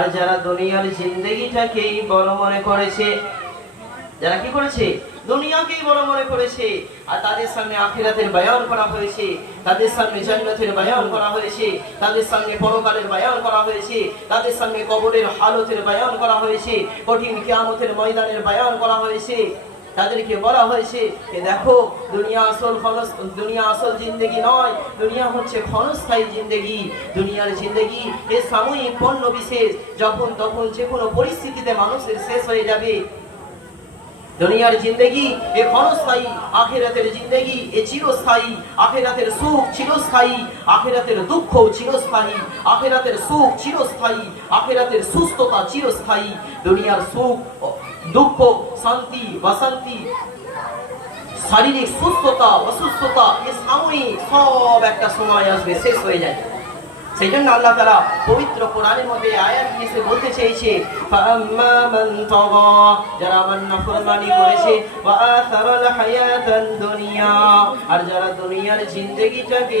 আর যারা দুনিয়ার জিন্দেগিটাকেই বড় মনে করেছে, যারা কি করেছে, দুনিয়াকেই বড় মনে করেছে, আর তাদের সামনে আখিরাতের বয়ান করা হয়েছে, তাদের সামনে জান্নাতের বয়ান করা হয়েছে, তাদের সামনে পরকালের বয়ান করা হয়েছে, তাদের সামনে কবরের হালতের বয়ান করা হয়েছে, কঠিন কিয়ামতের ময়দানের বয়ান করা হয়েছে। তাদেরকে বলা হয়েছে যে দেখো, দুনিয়া আসল জিন্দেগি নয়, দুনিয়া হচ্ছে ক্ষণস্থায়ী জিন্দেগি। দুনিয়ার জিন্দেগি এ সাময়িক পণ্য বিশেষ, যখন তখন যে কোনো পরিস্থিতিতে মানুষের শেষ হয়ে যাবে। দুনিয়ার জিন্দেগি এ ক্ষণস্থায়ী, আখিরাতের জিন্দেগি এ চিরস্থায়ী। আখিরাতের সুখ চিরস্থায়ী, আখিরাতের দুঃখ চিরস্থায়ী, আখিরাতের সুখ চিরস্থায়ী, আখিরাতের সুস্থতা চিরস্থায়ী। দুনিয়ার সুখ, দুঃখ, শান্তি, অশান্তি, শারীরিক সুস্থতা, অসুস্থতা এ সাময়িক, সব একটা সময় আসবে, শেষ হয়ে যায়। সেই জন্য আল্লাহ তাআলা পবিত্র কোরআনের মধ্যে আয়াত হিসেবে বলতে চেয়েছে, ফাআম্মা মান তাগা, যারা আমার নাফরমানি করেছে, ওয়া আসারাল হায়াতান দুনিয়া, আর যারা দুনিয়ার জিন্দেগিটাকে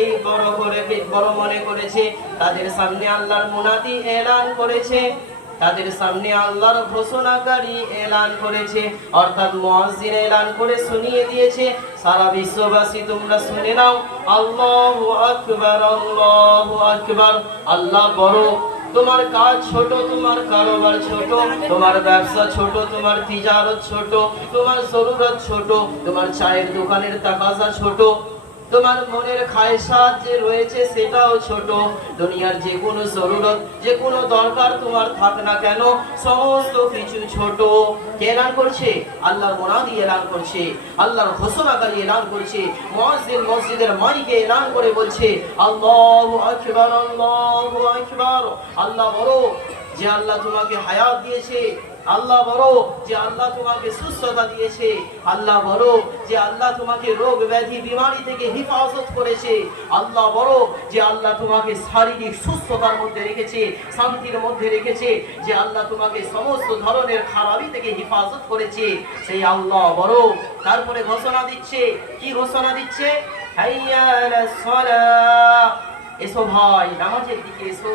বড় মনে করেছে, তাদের সামনে আল্লাহর মুনাদি এলান করেছে, তাদের সামনে আল্লাহর ঘোষণাকারী এলান করেছে, অর্থাৎ মুয়াজ্জিন এলান করে শুনিয়ে দিয়েছে, সারা বিশ্ববাসী তোমরা শুনে নাও, আল্লাহু আকবার, আল্লাহু আকবার, আল্লাহ বড়। তোমার কাজ ছোট, তোমার কারোবার ছোট, তোমার ব্যবসা ছোট, তোমার তিজারত ছোট, তোমার জরুরত ছোট, তোমার চায়ের দোকানের তাকাজা ছোট, তোমার মনের খায়সাত যে রয়েছে সেটাও ছোট। দুনিয়ার যে কোনো জরুরত, যে কোনো দরকার তোমার থাক না কেন, সমস্ত কিছু ছোট। কে এলান করছে? আল্লাহর মুনাদি এলান করছে, আল্লাহর ঘোষণাকারী এলান করছে। মুয়াজ্জিন মসজিদের মাইকে এলান করে বলছে, আল্লাহু আকবার, আল্লাহু আকবার। আল্লাহ বড়, যে আল্লাহ তোমাকে হায়াত দিয়েছে, আল্লাহ বড়, যে আল্লাহ তোমাকে সুস্থতা দিয়েছে, আল্লাহ বড়, যে আল্লাহ তোমাকে রোগ ব্যাধি বিমারি থেকে হেফাজত করেছে, আল্লাহ বড়, যে আল্লাহ তোমাকে শারীরিক সুস্থতার মধ্যে রেখেছে, শান্তির মধ্যে রেখেছে, যে আল্লাহ তোমাকে সমস্ত ধরনের খারাপি থেকে হেফাজত করেছে, সেই আল্লাহ বড়। তারপরে ঘোষণা দিচ্ছে, কি ঘোষণা দিচ্ছে? হাইয়া আলাস সালাহ, এসো ভাই নামাজের দিকে এসো,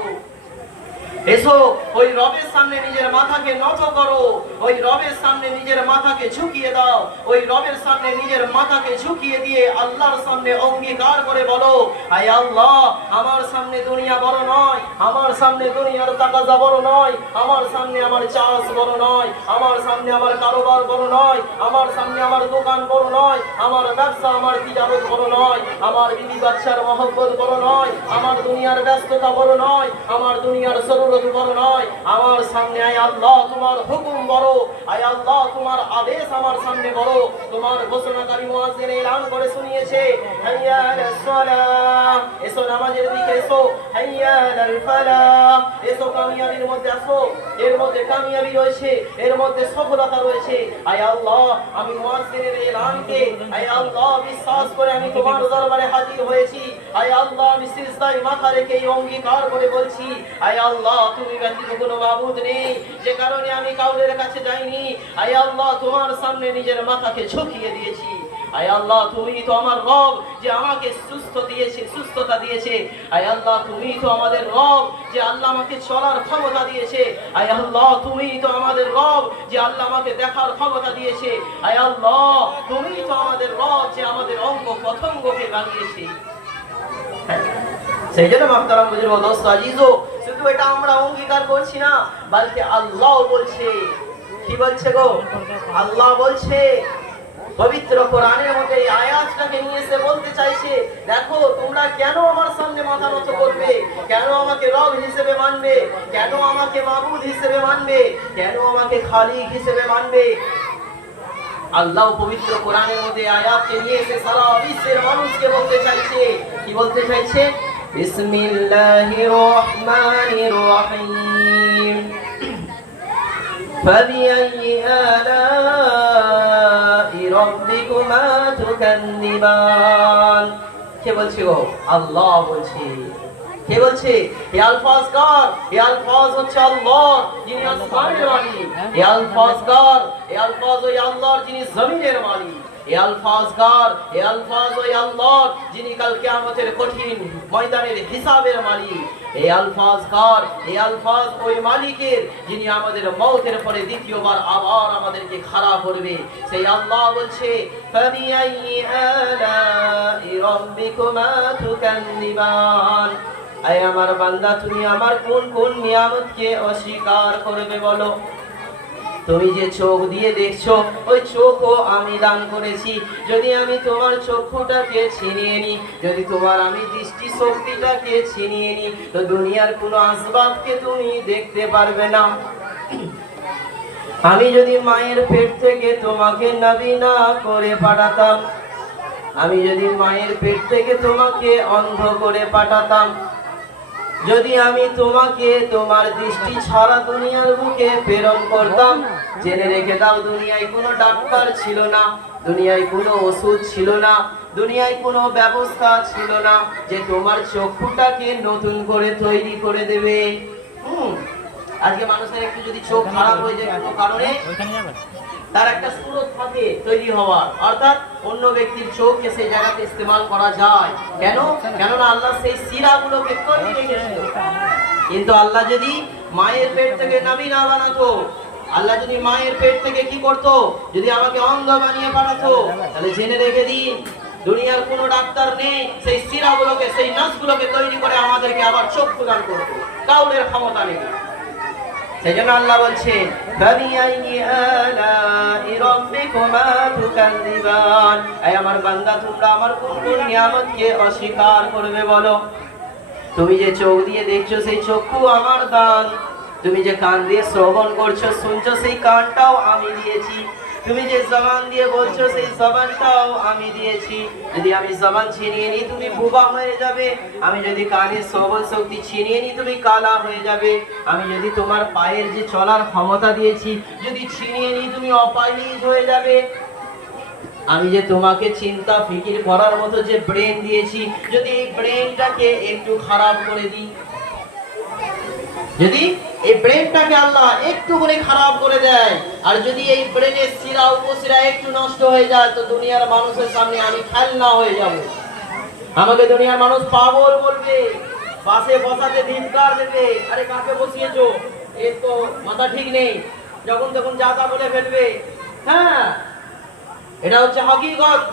এসো ওই রবের সামনে নিজের মাথাকে নত করো, ওই রবের সামনে নিজের মাথাকে ঝুঁকিয়ে দাও, ওই রবের সামনে নিজের মাথাকে ঝুঁকিয়ে দিয়ে আল্লাহর সামনে অঙ্গীকার করে বলো, আয় আল্লাহ, আমার সামনে দুনিয়া বড় নয়, আমার সামনে দুনিয়ার তাকাজা বড় নয়, আমার সামনে আমার চাষ বড় নয়, আমার সামনে আমার কারোবার বড় নয়, আমার সামনে আমার দোকান বড় নয়, আমার ব্যবসা, আমার তিজারত বড় নয়, আমার বিবি বাচ্চার মহব্বত বড় নয়, আমার দুনিয়ার ব্যস্ততা বড় নয়, আমার দুনিয়ার জরুরত বড় নয়, আমার সামনে আয় আল্লাহ তোমার হুকুম বড়, আয় আল্লাহ তোমার আদেশ আমার সামনে বড়। তোমার ঘোষণাকারী মুয়াজ্জিন এলান করে শুনিয়েছে, হাইয়া আলাস সালাহ, এসো নামাজের দিকে এসো, হাইয়া আলাল ফালাহ, এসো কামিয়াবির মধ্যে আসো। এর মধ্যে কামিয়াবি রয়েছে, এর মধ্যে সফলতা রয়েছে। আয় আল্লাহ, আমি মুয়াজ্জিনের এলানকে আয় আল্লাহ বিশ্বাস করে আমি তোমার দরবারে হাজির হয়েছি। আয় আল্লাহ, আমি সিজদায় মাথা রেখে এই অঙ্গীকার করে বলছি, আয় আল্লাহ, তুমি ব্যতীত কোনো মাবুদ নেই, যে কারণে আমি কাউরের কাছে যাইনি। আয় আল্লাহ, তোমার সামনে নিজের মাথাকে ঝুঁকিয়ে দিয়েছি। আয় আল্লাহ, তুমি তো আমার রব, যে আমাকে সুস্থতা দিয়েছে। আয় আল্লাহ, তুমি তো আমাদের রব, যে আল্লাহ আমাকে চলার ক্ষমতা দিয়েছে। আয় আল্লাহ, তুমি তো আমাদের রব, যে আল্লাহ আমাকে দেখার ক্ষমতা দিয়েছে। আয় আল্লাহ, তুমি তো আমাদের রব, যে আমাদের অঙ্গ পতঙ্গকে বানিয়েছে। সেই জন্য মাহতারাম বুজুর্গ, দোস্ত আজিজো, শুধু এটা আমরা অঙ্গীকার করছি না, বলতে আল্লাহ বলছে। কি বলছে গো? আল্লাহ বলছে পবিত্র কোরআনের মধ্যে এই আয়াতটাকে নিয়ে এসে বলতে চাইছে, দেখো তোমরা কেন আমার সামনে মাথা নত করবে, কেন আমাকে রব হিসেবে মানবে, কেন আমাকে মাবুদ হিসেবে মানবে, কেন আমাকে খালিক হিসেবে মানবে। আল্লাহ পবিত্র কোরআনের মধ্যে আয়াতকে নিয়ে এসে সারা বিশ্বের মানুষকে বলতে চাইছে। কি বলতে চাইছে? বিসমিল্লাহির রহমানির রহিম, ফাবিআইয়ি আলা'i রাব্বিকুমা তুকাযযিবান। কে বলছে গো? আল্লাহ বলছে। কে বলছে? এই আলফাজ কার? এই আলফাজ হচ্ছে আল্লাহ, যিনি আসমানের মালিক। এই আলফাজ কার? এই আলফাজ ওই আল্লাহর, যিনি জমিনের মালিক। এই আলফাজ কার? এই আলফাজ ওই আল্লাহর, যিনি কাল কিয়ামতের কঠিন ময়দানের হিসাবের মালিক। এই আলফাজ কার? এই আলফাজ ওই মালিকের, যিনি আমাদের মওতের পরে দ্বিতীয়বার আবার আমাদেরকে খাড়া করবে। সেই আল্লাহ বলছে, ফাবিআইয়ি আলাই রাব্বিকুমা তুকাল্লিবান। আয় আমার বান্দা, তুমি আমার কোন কোন নিয়ামতকে অস্বীকার করবে বলো? তুমি যে চোখ দিয়ে দেখছো, ওই চোখও আমি দান করেছি। যদি আমি তোমার চক্ষুটাকে ছিনিয়ে নিই, যদি তোমার আমি দৃষ্টি শক্তিটাকে ছিনিয়ে নিই, তো দুনিয়ার কোনো আসবাবকে তুমি দেখতে পারবে না। আমি যদি মায়ের পেট থেকে তোমাকে নবী না করে পাঠাতাম, আমি যদি মায়ের পেট থেকে তোমাকে অন্ধ করে পাঠাতাম, যদি আমি তোমাকে তোমার দৃষ্টি ছাড়া দুনিয়ার বুকে প্রেরণ করতাম, জেনে রেখে দাও, দুনিয়ায় কোনো ডাক্তার ছিল না, দুনিয়ায় কোনো ওষুধ ছিল না, দুনিয়ায় কোনো ব্যবস্থা ছিল না যে তোমার চক্ষুটাকে নতুন করে তৈরি করে দেবে। আজকে মানুষের একটু যদি চোখ খারাপ হয়ে যায় কোনো কারণে, তার একটা সুরত থাকে তৈরি হওয়ার, অর্থাৎ অন্য ব্যক্তির চোখকে সেই জায়গাতে ইস্তেমাল করা যায়। কেন? কেননা আল্লাহ সেই সিরাগুলোকে তৈরি রেখেছিল। কিন্তু আল্লাহ যদি মায়ের পেট থেকে নবী না বানাতো, আল্লাহ যদি মায়ের পেট থেকে কি করতো, যদি আমাকে অন্ধ বানিয়ে পাঠাতো, তাহলে জেনে রেখে দিন, দুনিয়ার কোনো ডাক্তার নেই সেই সিরাগুলোকে, সেই নাসগুলোকে তৈরি করে আমাদেরকে আবার চক্ষু দান করতো। কাউরের ক্ষমতা নেই। সেজন্য আল্লাহ বলছেন, ফাবিআইয়ি আলাই রাব্বিকুমা তুকাল্লিবান। এই আমার বান্দা, তোমরা আমার কোন কোন নিয়ামতকে অস্বীকার করবে বলো? তুমি যে চোখ দিয়ে দেখছো, সেই চক্ষু আমার দান। তুমি যে কান দিয়ে শ্রবণ করছো, শুনছো, সেই কানটাও আমি দিয়েছি। তুমি যে জবান দিয়ে বলছো, সেই জবানটাও আমি দিয়েছি। যদি আমি জবান ছিনিয়ে নিই, তুমি বোবা হয়ে যাবে। আমি যদি কানের শ্রবণ শক্তি ছিনিয়ে নিই, তুমি কালা হয়ে যাবে। আমি যদি তোমার পায়ের যে চলার ক্ষমতা দিয়েছি, যদি ছিনিয়ে নিই, তুমি অপারগ হয়ে যাবে। আমি যে তোমাকে চিন্তা ফিকির করার মতো যে ব্রেন দিয়েছি, যদি এই ব্রেনটাকে একটু খারাপ করে দিই, যদি এই ব্রেনটাকে আল্লাহ একটু করে খারাপ করে দেয়, আর যদি এই ব্রেনের শিরা উপশিরা একটু নষ্ট হয়ে যায়, তো দুনিয়ার মানুষের সামনে আমি খেলনা হয়ে যাব। আমাকে দুনিয়ার মানুষ পাগল বলবে, পাশে বসাতে ধিক্কার দেবে, আরে কাকে বসিয়েছো, এর তো মাথা ঠিক নেই, যখন তখন যা তা বলে ফেলবে। হ্যাঁ, এটা হচ্ছে হকিকত।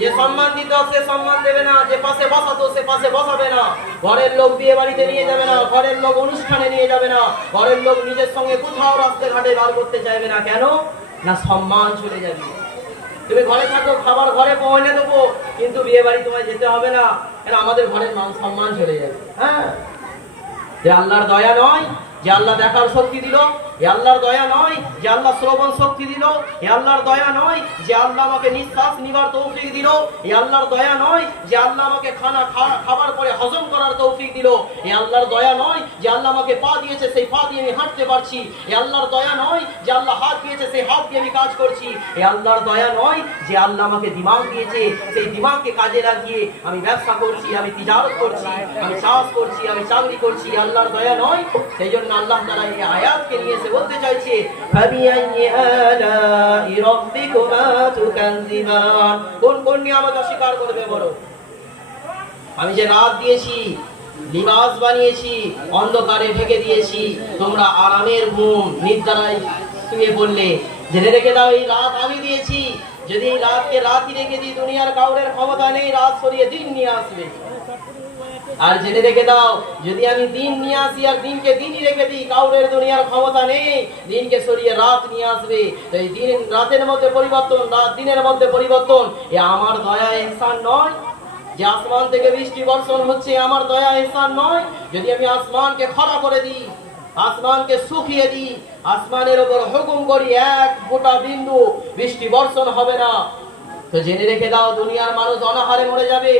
যে সম্মান দিত সে সম্মান দেবে না, যে পাশে বসাতো সে পাশে বসাবে না। ঘরের লোক বিয়ে বাড়িতে নিয়ে যাবে না, ঘরের লোক অনুষ্ঠানে নিয়ে যাবে না, ঘরের লোক নিজের সঙ্গে কোথাও রাস্তাঘাটে বার করতে চাইবে না। কেন না? সম্মান চলে যাবে। তুমি ঘরে থাকো, খাবার ঘরে পৌঁছে দেবো, কিন্তু বিয়ে বাড়ি তোমায় যেতে হবে না, কেন? আমাদের ঘরের মান সম্মান চলে যাবে। হ্যাঁ, যে আল্লাহর দয়া নয় যে আল্লাহ দেখার শক্তি দিল, এ আল্লাহর দয়া নয় যে আল্লাহ শ্রবণ শক্তি দিল, এ আল্লাহর দয়া নয় যে আল্লাহ আমাকে নিঃশ্বাস নিবার তৌফিক দিল, এ আল্লাহর দয়া নয় যে আল্লাহ আমাকে খাবার পরে হজম করার তৌফিক দিল, এ আল্লাহর দয়া নয় যে আল্লাহ আমাকে পা দিয়েছে, সেই পা দিয়ে আমি হাঁটতে পারছি, এ আল্লাহর দয়া নয় যে আল্লাহ হাত দিয়েছে, সেই হাত দিয়ে আমি কাজ করছি, এ আল্লাহর দয়া নয় যে আল্লাহ আমাকে দিমাগ দিয়েছে, সেই দিমাগকে কাজে লাগিয়ে আমি ব্যবসা করছি, আমি তিজারত করছি, আমি চাষ করছি, আমি চাকরি করছি। আল্লাহর দয়া নয়? সেই জন্য আল্লাহ তাআলা এই আয়াতকে নিয়ে এসে বলতে চাইছে, ফাবিআইয়ি আলাই রাব্বিকুমা তুকাল্লিবান। কোন কোন নিয়ামত অস্বীকার করবে বলো? আমি যে রাত দিয়েছি, লিবাস বানিয়েছি, অন্ধকারে ঢেকে দিয়েছি, তোমরা আরামের ঘুম নিদ্রায় শুয়ে পড়লে, জেনে রেখে দাও এই রাত আমি দিয়েছি। যদি এই রাতকে রাতই রেখে দিই, দুনিয়ার কাউরের ক্ষমতা নেই রাত সরিয়ে দিন নিয়ে আসবে। আর জেনে রেখে দাও, যদি আমি দিন নিয়ে আসি আর দিনকে দিনই রেখে দিই, কাউরের দুনিয়ার ক্ষমতা নেই দিনকে সরিয়ে রাত নিয়ে আসবে। তো এই দিন রাতের মধ্যে পরিবর্তন, রাত দিনের মধ্যে পরিবর্তন, এ আমার দয়া ইহসান নয়? যে আসমান থেকে বৃষ্টি বর্ষণ হচ্ছে, আমার দয়া ইহসান নয়? যদি আমি আসমানকে খরা করে দিই, আসমানকে শুকিয়ে দিই, আসমানের উপর হুকুম করি এক ফোঁটা বিন্দু বৃষ্টি বর্ষণ হবে না, তো জেনে রেখে দাও দুনিয়ার মানুষ অনাহারে মরে যাবে,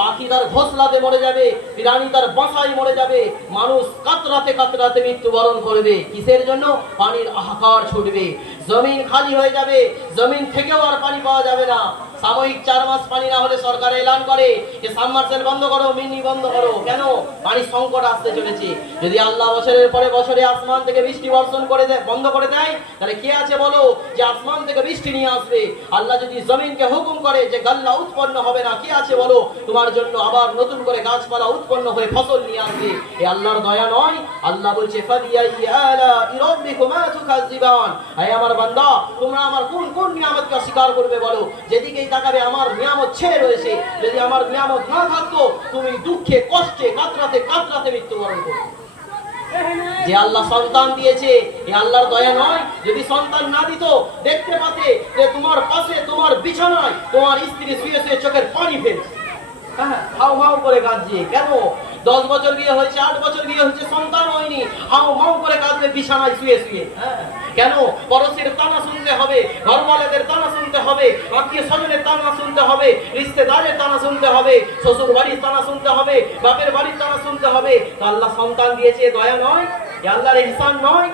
পাখি তার ঘোষলাতে মরে যাবে, প্রাণী তার বাসায় মরে যাবে, মানুষ কাতরাতে কাতরাতে মৃত্যুবরণ করবে। কিসের জন্য? পানির হাহাকার ছুটবে। জমিন খালি হয়ে যাবে, জমিন থেকেও আর পানি পাওয়া যাবে না। সাময়িক 4 মাস পানি না হলে সরকার এলান করে যে সাবমার্সেল বন্ধ করো, মিনি বন্ধ করো। কেন? পানি সংকট আসতে চলেছে। যদি আল্লাহ বছরের পরে বছরে আসমান থেকে বৃষ্টি বর্ষণ করে দেয়, বন্ধ করে দেয়, তাহলে কে আছে বলো যে আসমান থেকে বৃষ্টি নিয়ে আসবে? আল্লাহ যদি জমিনকে হুকুম করে যে গাল্লা উৎপন্ন হবে না, কে আছে বলো তোমার জন্য আবার নতুন করে গাছপালা উৎপন্ন হয়ে ফসল নিয়ে আসবে? এই আল্লাহর দয়া নয়? আল্লাহ বলছে ফাবিআই আলা'i রাব্বিকুমা তুকাজ্জিবান। হে আমার বান্দা, তোমরা আমার কোন কোন নিয়ামতকে অস্বীকার করবে বলো? যেদিকেই তাকাবে আমার নিয়ামত ছেয়ে রয়েছে। যদি আমার নিয়ামত না থাকতো, তুমি দুঃখে কষ্টে কাতরাতে কাতরাতে মৃত্যুবরণ করতে। যে আল্লাহ সন্তান দিয়েছে, এই আল্লাহর দয়া নয়? যদি সন্তান না দিত, দেখতে পাতে যে তোমার পাশে তোমার বিছানায় তোমার স্ত্রী শুয়ে শুয়ে চোখের পানি ফেলছে, হাউ মাউ করে কাঁদছে। কেন? 10 বছর বিয়ে হয়েছে, 8 বছর বিয়ে হয়েছে, সন্তান হয়নি, হাউ মাউ করে কাঁদবে বিছানায় শুয়ে শুয়ে। কেন? পরশের তানা শুনতে হবে, ঘরওয়ালাদের তানা শুনতে হবে, আত্মীয় স্বজনের তানা শুনতে হবে, রিশতেদারের তানা শুনতে হবে, শ্বশুর বাড়ির তানা শুনতে হবে, বাপের বাড়ির তানা শুনতে হবে। আল্লাহ সন্তান দিয়েছে, দয়া নয়? আল্লাহর ইহসান নয়?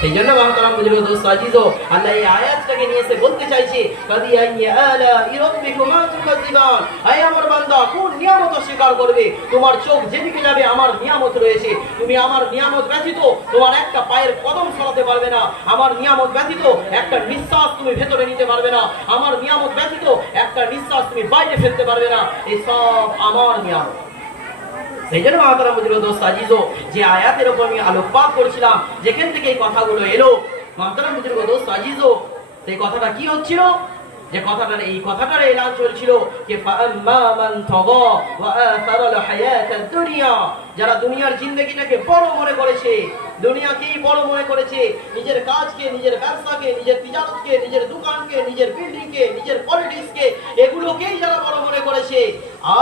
সেই জন্য মহতারাম বুজুর্গ দোস্ত আজিজো, আল্লাহ এই আয়াতটাকে নিয়ে এসে বলতে চাইছে ফাবিআই আলা'i রাব্বিকুমা তুকাজ্জিবান। হে আমার বান্দা, কোন নিয়ামত অস্বীকার করবে? তোমার চোখ যেদিকে যাবে আমার নিয়ামত রয়েছে। তুমি আমার নিয়ামত ব্যতীত তোমার একটা পায়ের কদম সরাতে পারবে না। আমার নিয়ামত ব্যতীত একটা নিঃশ্বাস তুমি ভেতরে নিতে পারবে না। আমার নিয়ামত ব্যতীত একটা নিঃশ্বাস তুমি বাইরে ফেলতে পারবে না। এই সব আমার নিয়ামত। সেই জন্য মহতারাম বুজুর্গ দোস্ত আজিজো, যে আয়াতের উপর আমি আলোকপাত করেছিলাম, যেখান থেকে এই কথাগুলো এলো মহতারাম বুজুর্গ দোস্ত আজিজো, সেই কথাটা কি হচ্ছিল? যে কথাটার এই কথাটার এলান চলছিল যে ফাআম্মা মান তাগা ওয়া আসারাল হায়াতাদ দুনিয়া, যারা দুনিয়ার জিন্দেগিটাকে বড় মনে করেছে, দুনিয়াকেই বড় মনে করেছে, নিজের কাজকে, নিজের ব্যবসাকে, নিজের তিজারতকে, নিজের দোকানকে, নিজের বিল্ডিংকে, নিজের পলিটিক্সকে, এগুলোকেই যারা বড় মনে করেছে,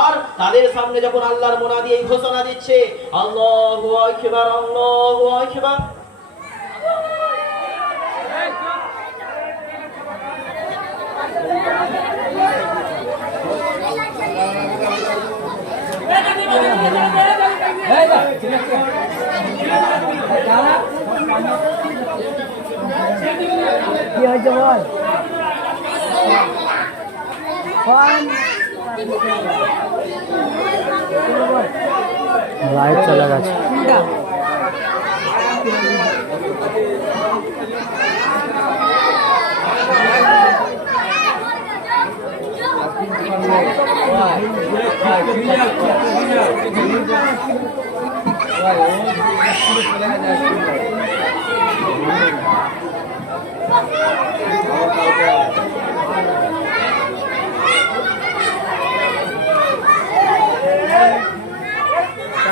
আর তাদের সামনে যখন আল্লাহর মুনাদি এই ঘোষণা দিচ্ছে আল্লাহু আকবার, আল্লাহু আকবার, কি হয়েছে বল? লাইট চলে গেছে।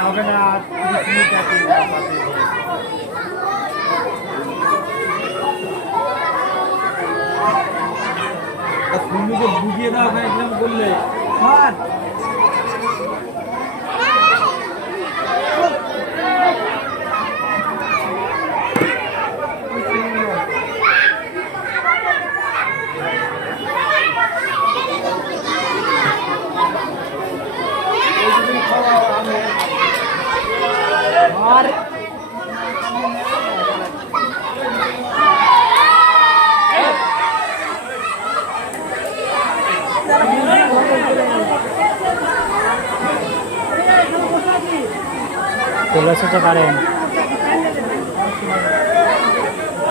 হবে না, বুঝিয়ে দাও একদম বললে আর চলে এসেছে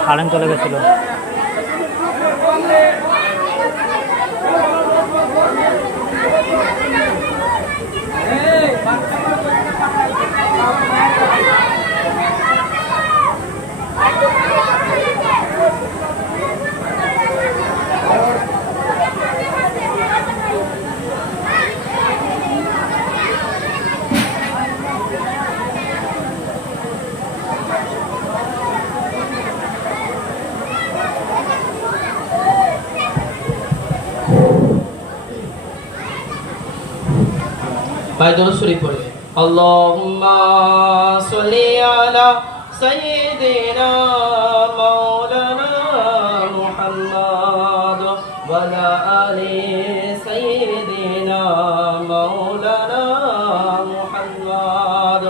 কারেন্ট চলে গেছিল। ভাই দরুদ শরীফ পড়বে আল্লাহুম্মা সাল্লি আলা সাইয়্যিদিনা মাওলানা মুহাম্মদ ওয়া আলা আলি সাইয়্যিদিনা মাওলানা মুহাম্মদ।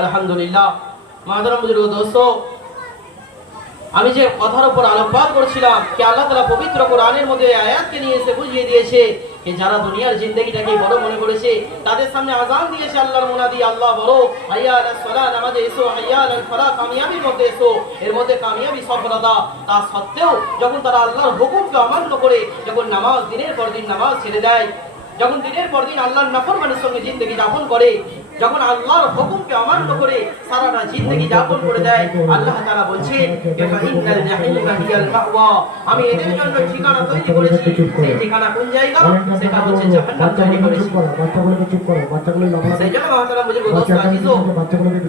আলহামদুলিল্লাহ। মাদারাম বুজুর্গ দোস্তো, আমি যে কথার উপর আলোকপাত করছিলাম যে আল্লাহ তাআলা পবিত্র কোরআনের মধ্যে আয়াতকে নিয়ে এসে বুঝিয়ে দিয়েছে যে যারা দুনিয়ার জিন্দেগিটাকে বড় মনে করেছে তাদের সামনে আযান দিয়েছে আল্লাহর মুনাদি, আল্লাহ বড়, হাইয়া আলাস সালাহ, নামাজে এসো, হাইয়া আলাল ফালাহ, কামিয়াবির মধ্যে এসো, এর মধ্যে কামিয়াবি সফলতা। তা সত্ত্বেও যখন তারা আল্লাহর হুকুমকে অমান্য করে যখন নামাজ দিনের পর দিন নামাজ ছেড়ে দেয়, যখন দিনের পর দিন আল্লাহর নাফরমানির সঙ্গে জিন্দেগি যাপন করে, যখন আল্লাহর হুকুমকে অমান্য করে সারাটা জিন্দেগি যাপন করে দেয়, আল্লাহ তাআলা বলছেন ইন্নাল জাহিমা হিয়াল মাওয়া, আমি এদের জন্য ঠিকানা তৈরি করেছি। সেই ঠিকানা কোন জায়গা? সেটা হচ্ছে জাহান্নাম তৈরি করেছি। সেই জন্য আল্লাহ তাআলা বুঝে বলছেন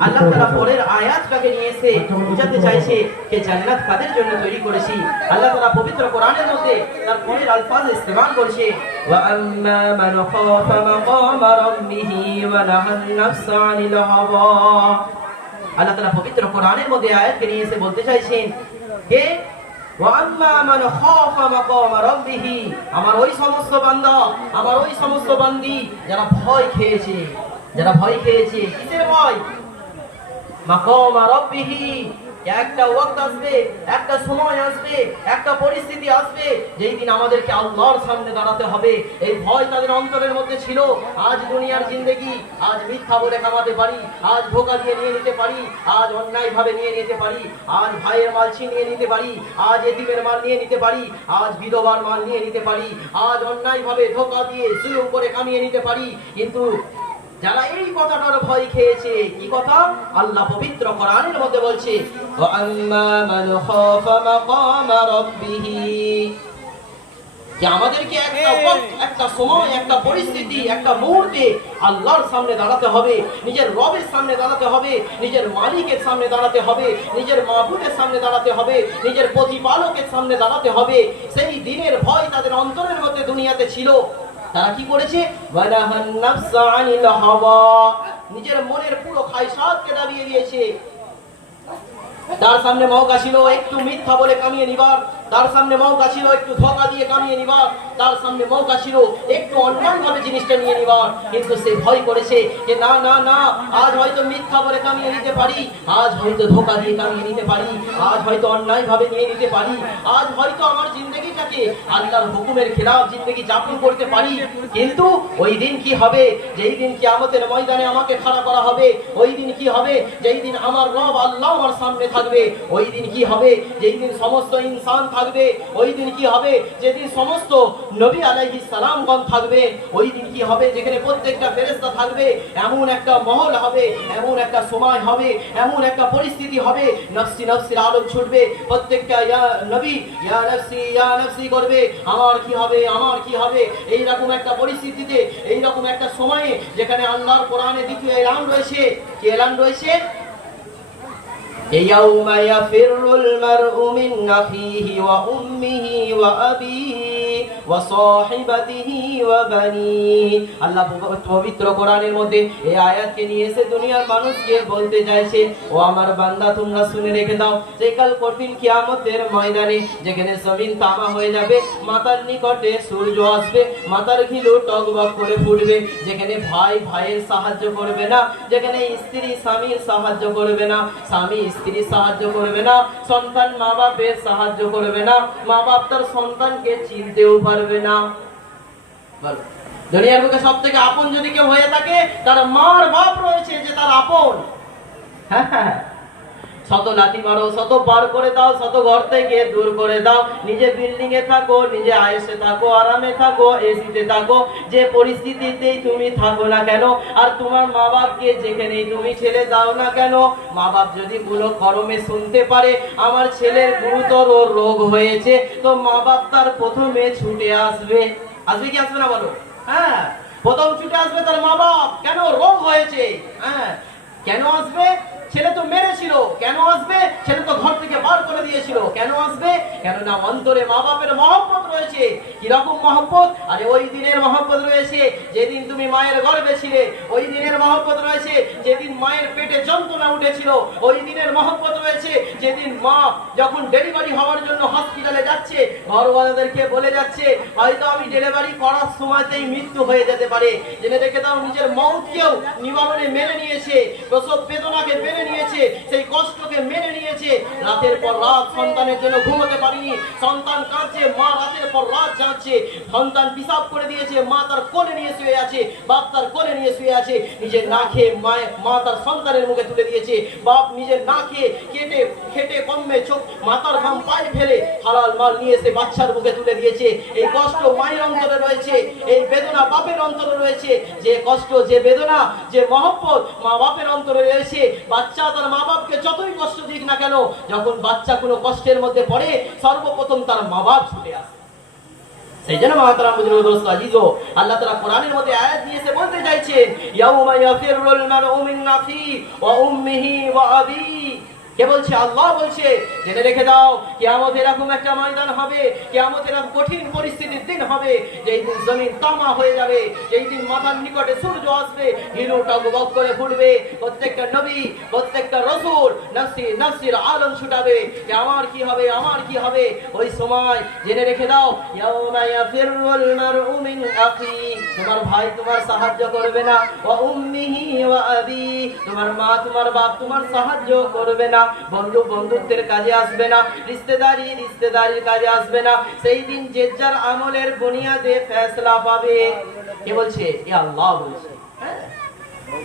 আল্লাহ তাআলা পরের আয়াতটাকে নিয়ে এসে বুঝাতে চাইছে যে জান্নাত কাদের জন্য তৈরি করেছি। আল্লাহ তাআলা পবিত্র কোরআনের মধ্যে তার পরের আলফাজ ইস্তেমাল করেছে, ওয়া আম্মা মান খাফা মাকামা রাব্বিহি ওয়া নাহান নাফসা আনিল হাওয়া। আল্লাহ তাআলা পবিত্র কোরআনের মধ্যে আয়াতকে নিয়ে এসে বলতে চাইছেন যে ওয়া আম্মা মান খাফা মাকামা রাব্বিহি, আমার ওই সমস্ত বান্দা, আমার ওই সমস্ত বান্দি যারা ভয় খেয়েছে, যারা ভয় খেয়েছে। কিসের ভয়? মাকামা রাব্বিহি, একটা ওয়াক্ত আসবে, একটা সময় আসবে, একটা পরিস্থিতি আসবে যেই দিন আমাদেরকে আল্লাহর সামনে দাঁড়াতে হবে। এই ভয় তাদের অন্তরের মধ্যে ছিল। আজ দুনিয়ার জিন্দেগি, আজ মিথ্যা বলে কামাতে পারি, আজ ধোঁকা দিয়ে নিয়ে নিতে পারি, আজ অন্যায় ভাবে নিয়ে নিতে পারি, আজ ভাইয়ের মাল ছিনিয়ে নিতে পারি, আজ এতিমের মাল নিয়ে নিতে পারি, আজ বিধবার মাল নিয়ে নিতে পারি, আজ অন্যায় ভাবে ধোঁকা দিয়ে জুলুম করে কামিয়ে নিতে পারি। কিন্তু যারা এই কথাটার ভয় খেয়েছে, কি কথা? আল্লাহ পবিত্র কোরআনের মধ্যে বলছে ওয়া আম্মা মান খাফা মাকামা রাব্বিহি, যে আমাদেরকে একটা ওয়াক্ত, একটা সময়, একটা পরিস্থিতি, একটা মুহূর্তে আল্লাহর সামনে দাঁড়াতে হবে, নিজের রবের সামনে দাঁড়াতে হবে, নিজের মালিকের সামনে দাঁড়াতে হবে, নিজের মাবুদের সামনে দাঁড়াতে হবে, নিজের প্রতিপালকের সামনে দাঁড়াতে হবে। সেই দিনের ভয় তাদের অন্তরের মধ্যে দুনিয়াতে ছিল। তারা কি করেছে? ওয়ানাহান নাফসা আনিল হাওয়া, নিজের মনের পুরো খায়সাতকে দাবিয়ে দিয়েছে। তার সামনে মৌকা ছিল একটু মিথ্যা বলে কামিয়ে নিবার, তার সামনে মৌকা ছিল একটু ধোঁকা দিয়ে কামিয়ে নিবার, তার সামনে মৌকা ছিল একটু অন্যায়ভাবে জিনিসটা নিয়ে নিবার। কিন্তু সে ভয় করেছে যে না না না, আজ হয়তো মিথ্যা বলে কামিয়ে নিতে পারি, আজ হয়তো ধোঁকা দিয়ে কামিয়ে নিতে পারি, আজ হয়তো অন্যায়ভাবে নিয়ে নিতে পারি, আজ হয়তো আমার জিন্দেগিটাকে আল্লাহর হুকুমের খেলাফ জিন্দেগি যাপন করতে পারি। কিন্তু ওই দিন কি হবে? যেই দিন কিয়ামতের ময়দানে আমাকে খাড়া করা হবে। ওই দিন কি হবে? যেই দিন আমার রব আল্লাহ আমার সামনে থাকবে। ওই দিন কি হবে? যেই দিন সমস্ত ইনসান থাকবে। ওই দিন কি হবে? যেদিন সমস্ত নবী আলাইহিস সালামগণ থাকবে। ওই দিন কি হবে? যেখানে প্রত্যেকটা ফেরেশতা থাকবে। এমন একটা মহল হবে, এমন একটা সময় হবে, এমন একটা পরিস্থিতি হবে, নফসি নফসির আলোক ছুটবে, প্রত্যেকটা ইয়া নবী ইয়া নফসি করবে, আমার কি হবে, আমার কি হবে। এই রকম একটা পরিস্থিতিতে, এই রকম একটা সময়ে যেখানে আল্লাহর কোরআনে দ্বিতীয় এলান রয়েছে। কি এলান রয়েছে? يوم يفر المرء من أخيه وأمه وأبيه وصاحبته وبنيه। আল্লাহ পবিত্র কোরআনের মধ্যে এই আয়াতকে নিয়ে এসে দুনিয়ার মানুষকে বলতে চাইছে, ও আমার বান্দা তোমরা শুনে রেখে দাও যে কাল কঠিন কিয়ামতের ময়দানে যেখানে জমিন তামা হয়ে যাবে, মাথার নিকটে সূর্য আসবে, মাথার ঘিলু টগবগ করে ফুটবে, যেখানে ভাই ভাইয়ের সাহায্য করবে না, যেখানে স্ত্রী স্বামীর সাহায্য করবে না, স্বামী স্ত্রী সাহায্য করবে না, সন্তান মা বাপের সাহায্য করবে না, মা বাপ তার সন্তানকে চিনতেও পারবে না। দুনিয়ার বুকে সব থেকে আপন যদি কেউ হয়ে থাকে, তার মার বাপ রয়েছে যে তার আপন। হ্যাঁ, শত লাঠি মারো, শত বার করে দাও, শত ঘর থেকে দূর করে দাও, নিজে বিল্ডিং এ থাকো, নিজে আয়েসে থাকো, আরামে থাকো, এসিতে থাকো, যে পরিস্থিতিতেই তুমি থাকো না কেন, আর তোমার মা বাপকে যেখানেই তুমি ছেড়ে দাও না কেন, মা বাপ যদি পুরো গরমে শুনতে পারে আমার ছেলের গুরুতর রোগ হয়েছে, তো মা বাপ তার প্রথমে ছুটে আসবে। আসবে কি আসবে না বলো? হ্যাঁ, প্রথম ছুটে আসবে তার মা বাপ। কেন? রোগ হয়েছে। হ্যাঁ, কেন আসবে? ছেলে তো মেরেছিল। কেন আসবে? ছেলে তো ঘর থেকে বার করে দিয়েছিল। কেন আসবে? কেননা অন্তরে মা বাপের মহব্বত রয়েছে। কিরকম মহব্বত? আরে ওই দিনের মহব্বত রয়েছে যেদিন তুমি মায়ের গর্ভে ছিলে, ওই দিনের মহব্বত রয়েছে যেদিন মায়ের পেটে যন্ত্রণা উঠেছিল, ওই দিনের মহব্বত রয়েছে যেদিন মা যখন ডেলিভারি হওয়ার জন্য হসপিটালে যাচ্ছে, ঘরওয়ালাদেরকে বলে যাচ্ছে হয়তো আমি ডেলিভারি করার সময়তেই মৃত্যু হয়ে যেতে পারে। জেনে রেখে দাও, নিজের মৌতকেও নিবারণে মেনে নিয়েছে, প্রসব বেদনাকে মেনে নিয়েছে, সেই কষ্টকে মেনে নিয়েছে। রাতের পর রাত সন্তানের জন্য ঘুমোতে পারিনি, সন্তান কাঁদছে, মা রাতের পর রাত যাচ্ছে, সন্তান পিসাব করে দিয়েছে, মা তার কোলে নিয়ে শুয়ে আছে, বাপ তার কোলে নিয়ে শুয়ে আছে, নিজের না খেয়ে মা তার সন্তানের মুখে তুলে দিয়েছে, বাপ নিজের না খেয়ে খেটে কমে চোখ মাথার ঘাম পায়ে ফেলে হালাল মাল নিয়ে এসে বাচ্চার মুখে তুলে দিয়েছে। এই কষ্ট মায়ের অন্তরে রয়েছে, এই বেদনা বাপের অন্তরে রয়েছে। যে কষ্ট, যে বেদনা, যে মহব্বত মা বাপের অন্তরে রয়েছে, বাচ্চা তার মা বাপকে যতই কষ্ট দিক না কেন, যখন বাচ্চা কোনো কষ্টের মধ্যে পড়ে সর্বপ্রথম তার মা বাপ ছুটে আসে। সেই জন্য মহাতারাম বুজুর্গ দোস্ত আজিজো, আল্লাহ তাআলা কোরআনের মধ্যে আয়াত দিয়েছে, বলতে চাইছেন ইয়াউমা ইয়াফিরুল মারউ মিন নাফি ওয়া উম্মিহি ওয়া আবি। কে বলছে? আল্লাহ বলছে, জেনে রেখে দাও কিয়ামত এরকম একটা ময়দান হবে, কিয়ামত এরকম কঠিন পরিস্থিতির দিন হবে, যেই দিন জমিন তামা হয়ে যাবে, যেই দিন মাথার নিকটে সূর্য আসবে, হিরো টগবগ করে ফুটবে, প্রত্যেকটা নবী, প্রত্যেকটা রাসূল নফসি নফসির আলম ছুটাবে যে আমার কি হবে, আমার কি হবে। ওই সময় জেনে রেখে দাও ইয়াউমা ইয়াফিরুল মারউ মিন আখি, তোমার ভাই তোমার সাহায্য করবে না, ওয়া উম্মিহি ওয়া আবি, তোমার মা তোমার বাপ তোমার সাহায্য করবে না, বন্ধুত্বের কাজে আসবে না, রিশতেদারির কাজে আসবে না। সেই দিন যে যার আমলের বুনিয়াদে ফয়সালা পাবে। কে বলছে? আল্লাহ বলছে।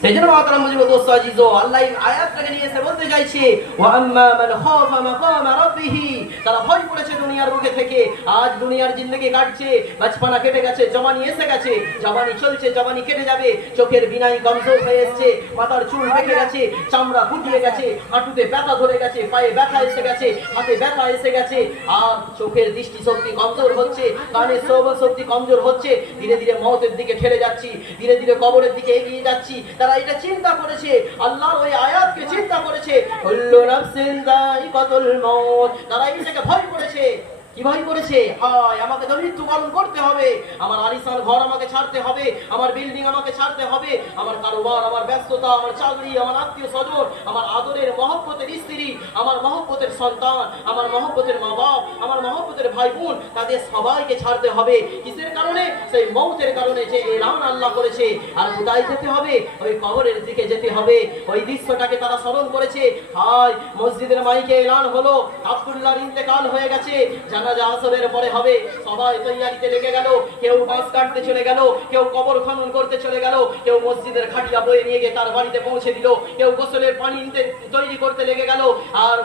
সেই জন্য মহতারাম বুজুর্গ দোস্ত আজিজো, আল্লাহ এই আয়াতটাকে নিয়ে এসে বলতে চাইছে ওয়া আম্মা মান খাফা মাকামা রাব্বিহি, তারা ভয় করেছে দুনিয়ার বুকে থেকে। আজ দুনিয়ার জিন্দেগি কাটছে, বাচপানা কেটে গেছে, জওয়ানি এসে গেছে, জওয়ানি চলছে, জওয়ানি কেটে যাবে, চোখের বিনাই কমজোর হয়ে এসেছে, মাথার চুল পেকে গেছে, চামড়া ফুটিয়ে গেছে, হাঁটুতে ব্যথা ধরে গেছে, পায়ে ব্যথা এসে গেছে, হাতে ব্যথা এসে গেছে, আর চোখের দৃষ্টি শক্তি কমজোর হচ্ছে, কানের শ্রবণ শক্তি কমজোর হচ্ছে, ধীরে ধীরে মওতের দিকে ঠেলে যাচ্ছি, ধীরে ধীরে কবরের দিকে এগিয়ে যাচ্ছি। তারা এটা চিন্তা করেছে, আল্লাহর ওই আয়াতকে চিন্তা করেছে, কুল্লু নাফসিন যায়িকাতুল মাউত, তারা এটাকে ভয় করেছে। কি ভয় করেছে? হায় আমাকে তো মৃত্যুবরণ করতে হবে, আমার আলিশান ঘর আমাকে ছাড়তে হবে, আমার বিল্ডিং আমাকে ছাড়তে হবে, আমার কারোবার, আমার ব্যস্ততা, আমার চাকরি, আমার আত্মীয় স্বজন, আমার আদরের মহব্বতের স্ত্রী, আমার মহব্বতের সন্তান, আমার মহব্বতের মা বাপ, আমার মহব্বতের ভাই বোন, তাদের সবাইকে ছাড়তে হবে। কিসের কারণে? সেই মৌতের কারণে যে এলান আল্লাহ করেছে। আর কোথায় যেতে হবে? ওই কবরের দিকে যেতে হবে। ওই দৃশ্যটাকে তারা স্মরণ করেছে। হায় মসজিদের মাইকে এলান হলো আব্দুল্লাহর ইন্তেকাল হয়ে গেছে, জানাজা আসরের পরে হবে, সবাই তৈয়ারিতে লেগে গেল, কেউ বাঁশ কাটতে চলে গেল, কেউ কবর খনন করতে চলে গেল, কেউ মসজিদের খাটিয়া বয়ে নিয়ে গিয়ে তার বাড়িতে পৌঁছে দিল, কেউ গোসলের পানি নিতে তৈরি করতে লেগে গেল, আর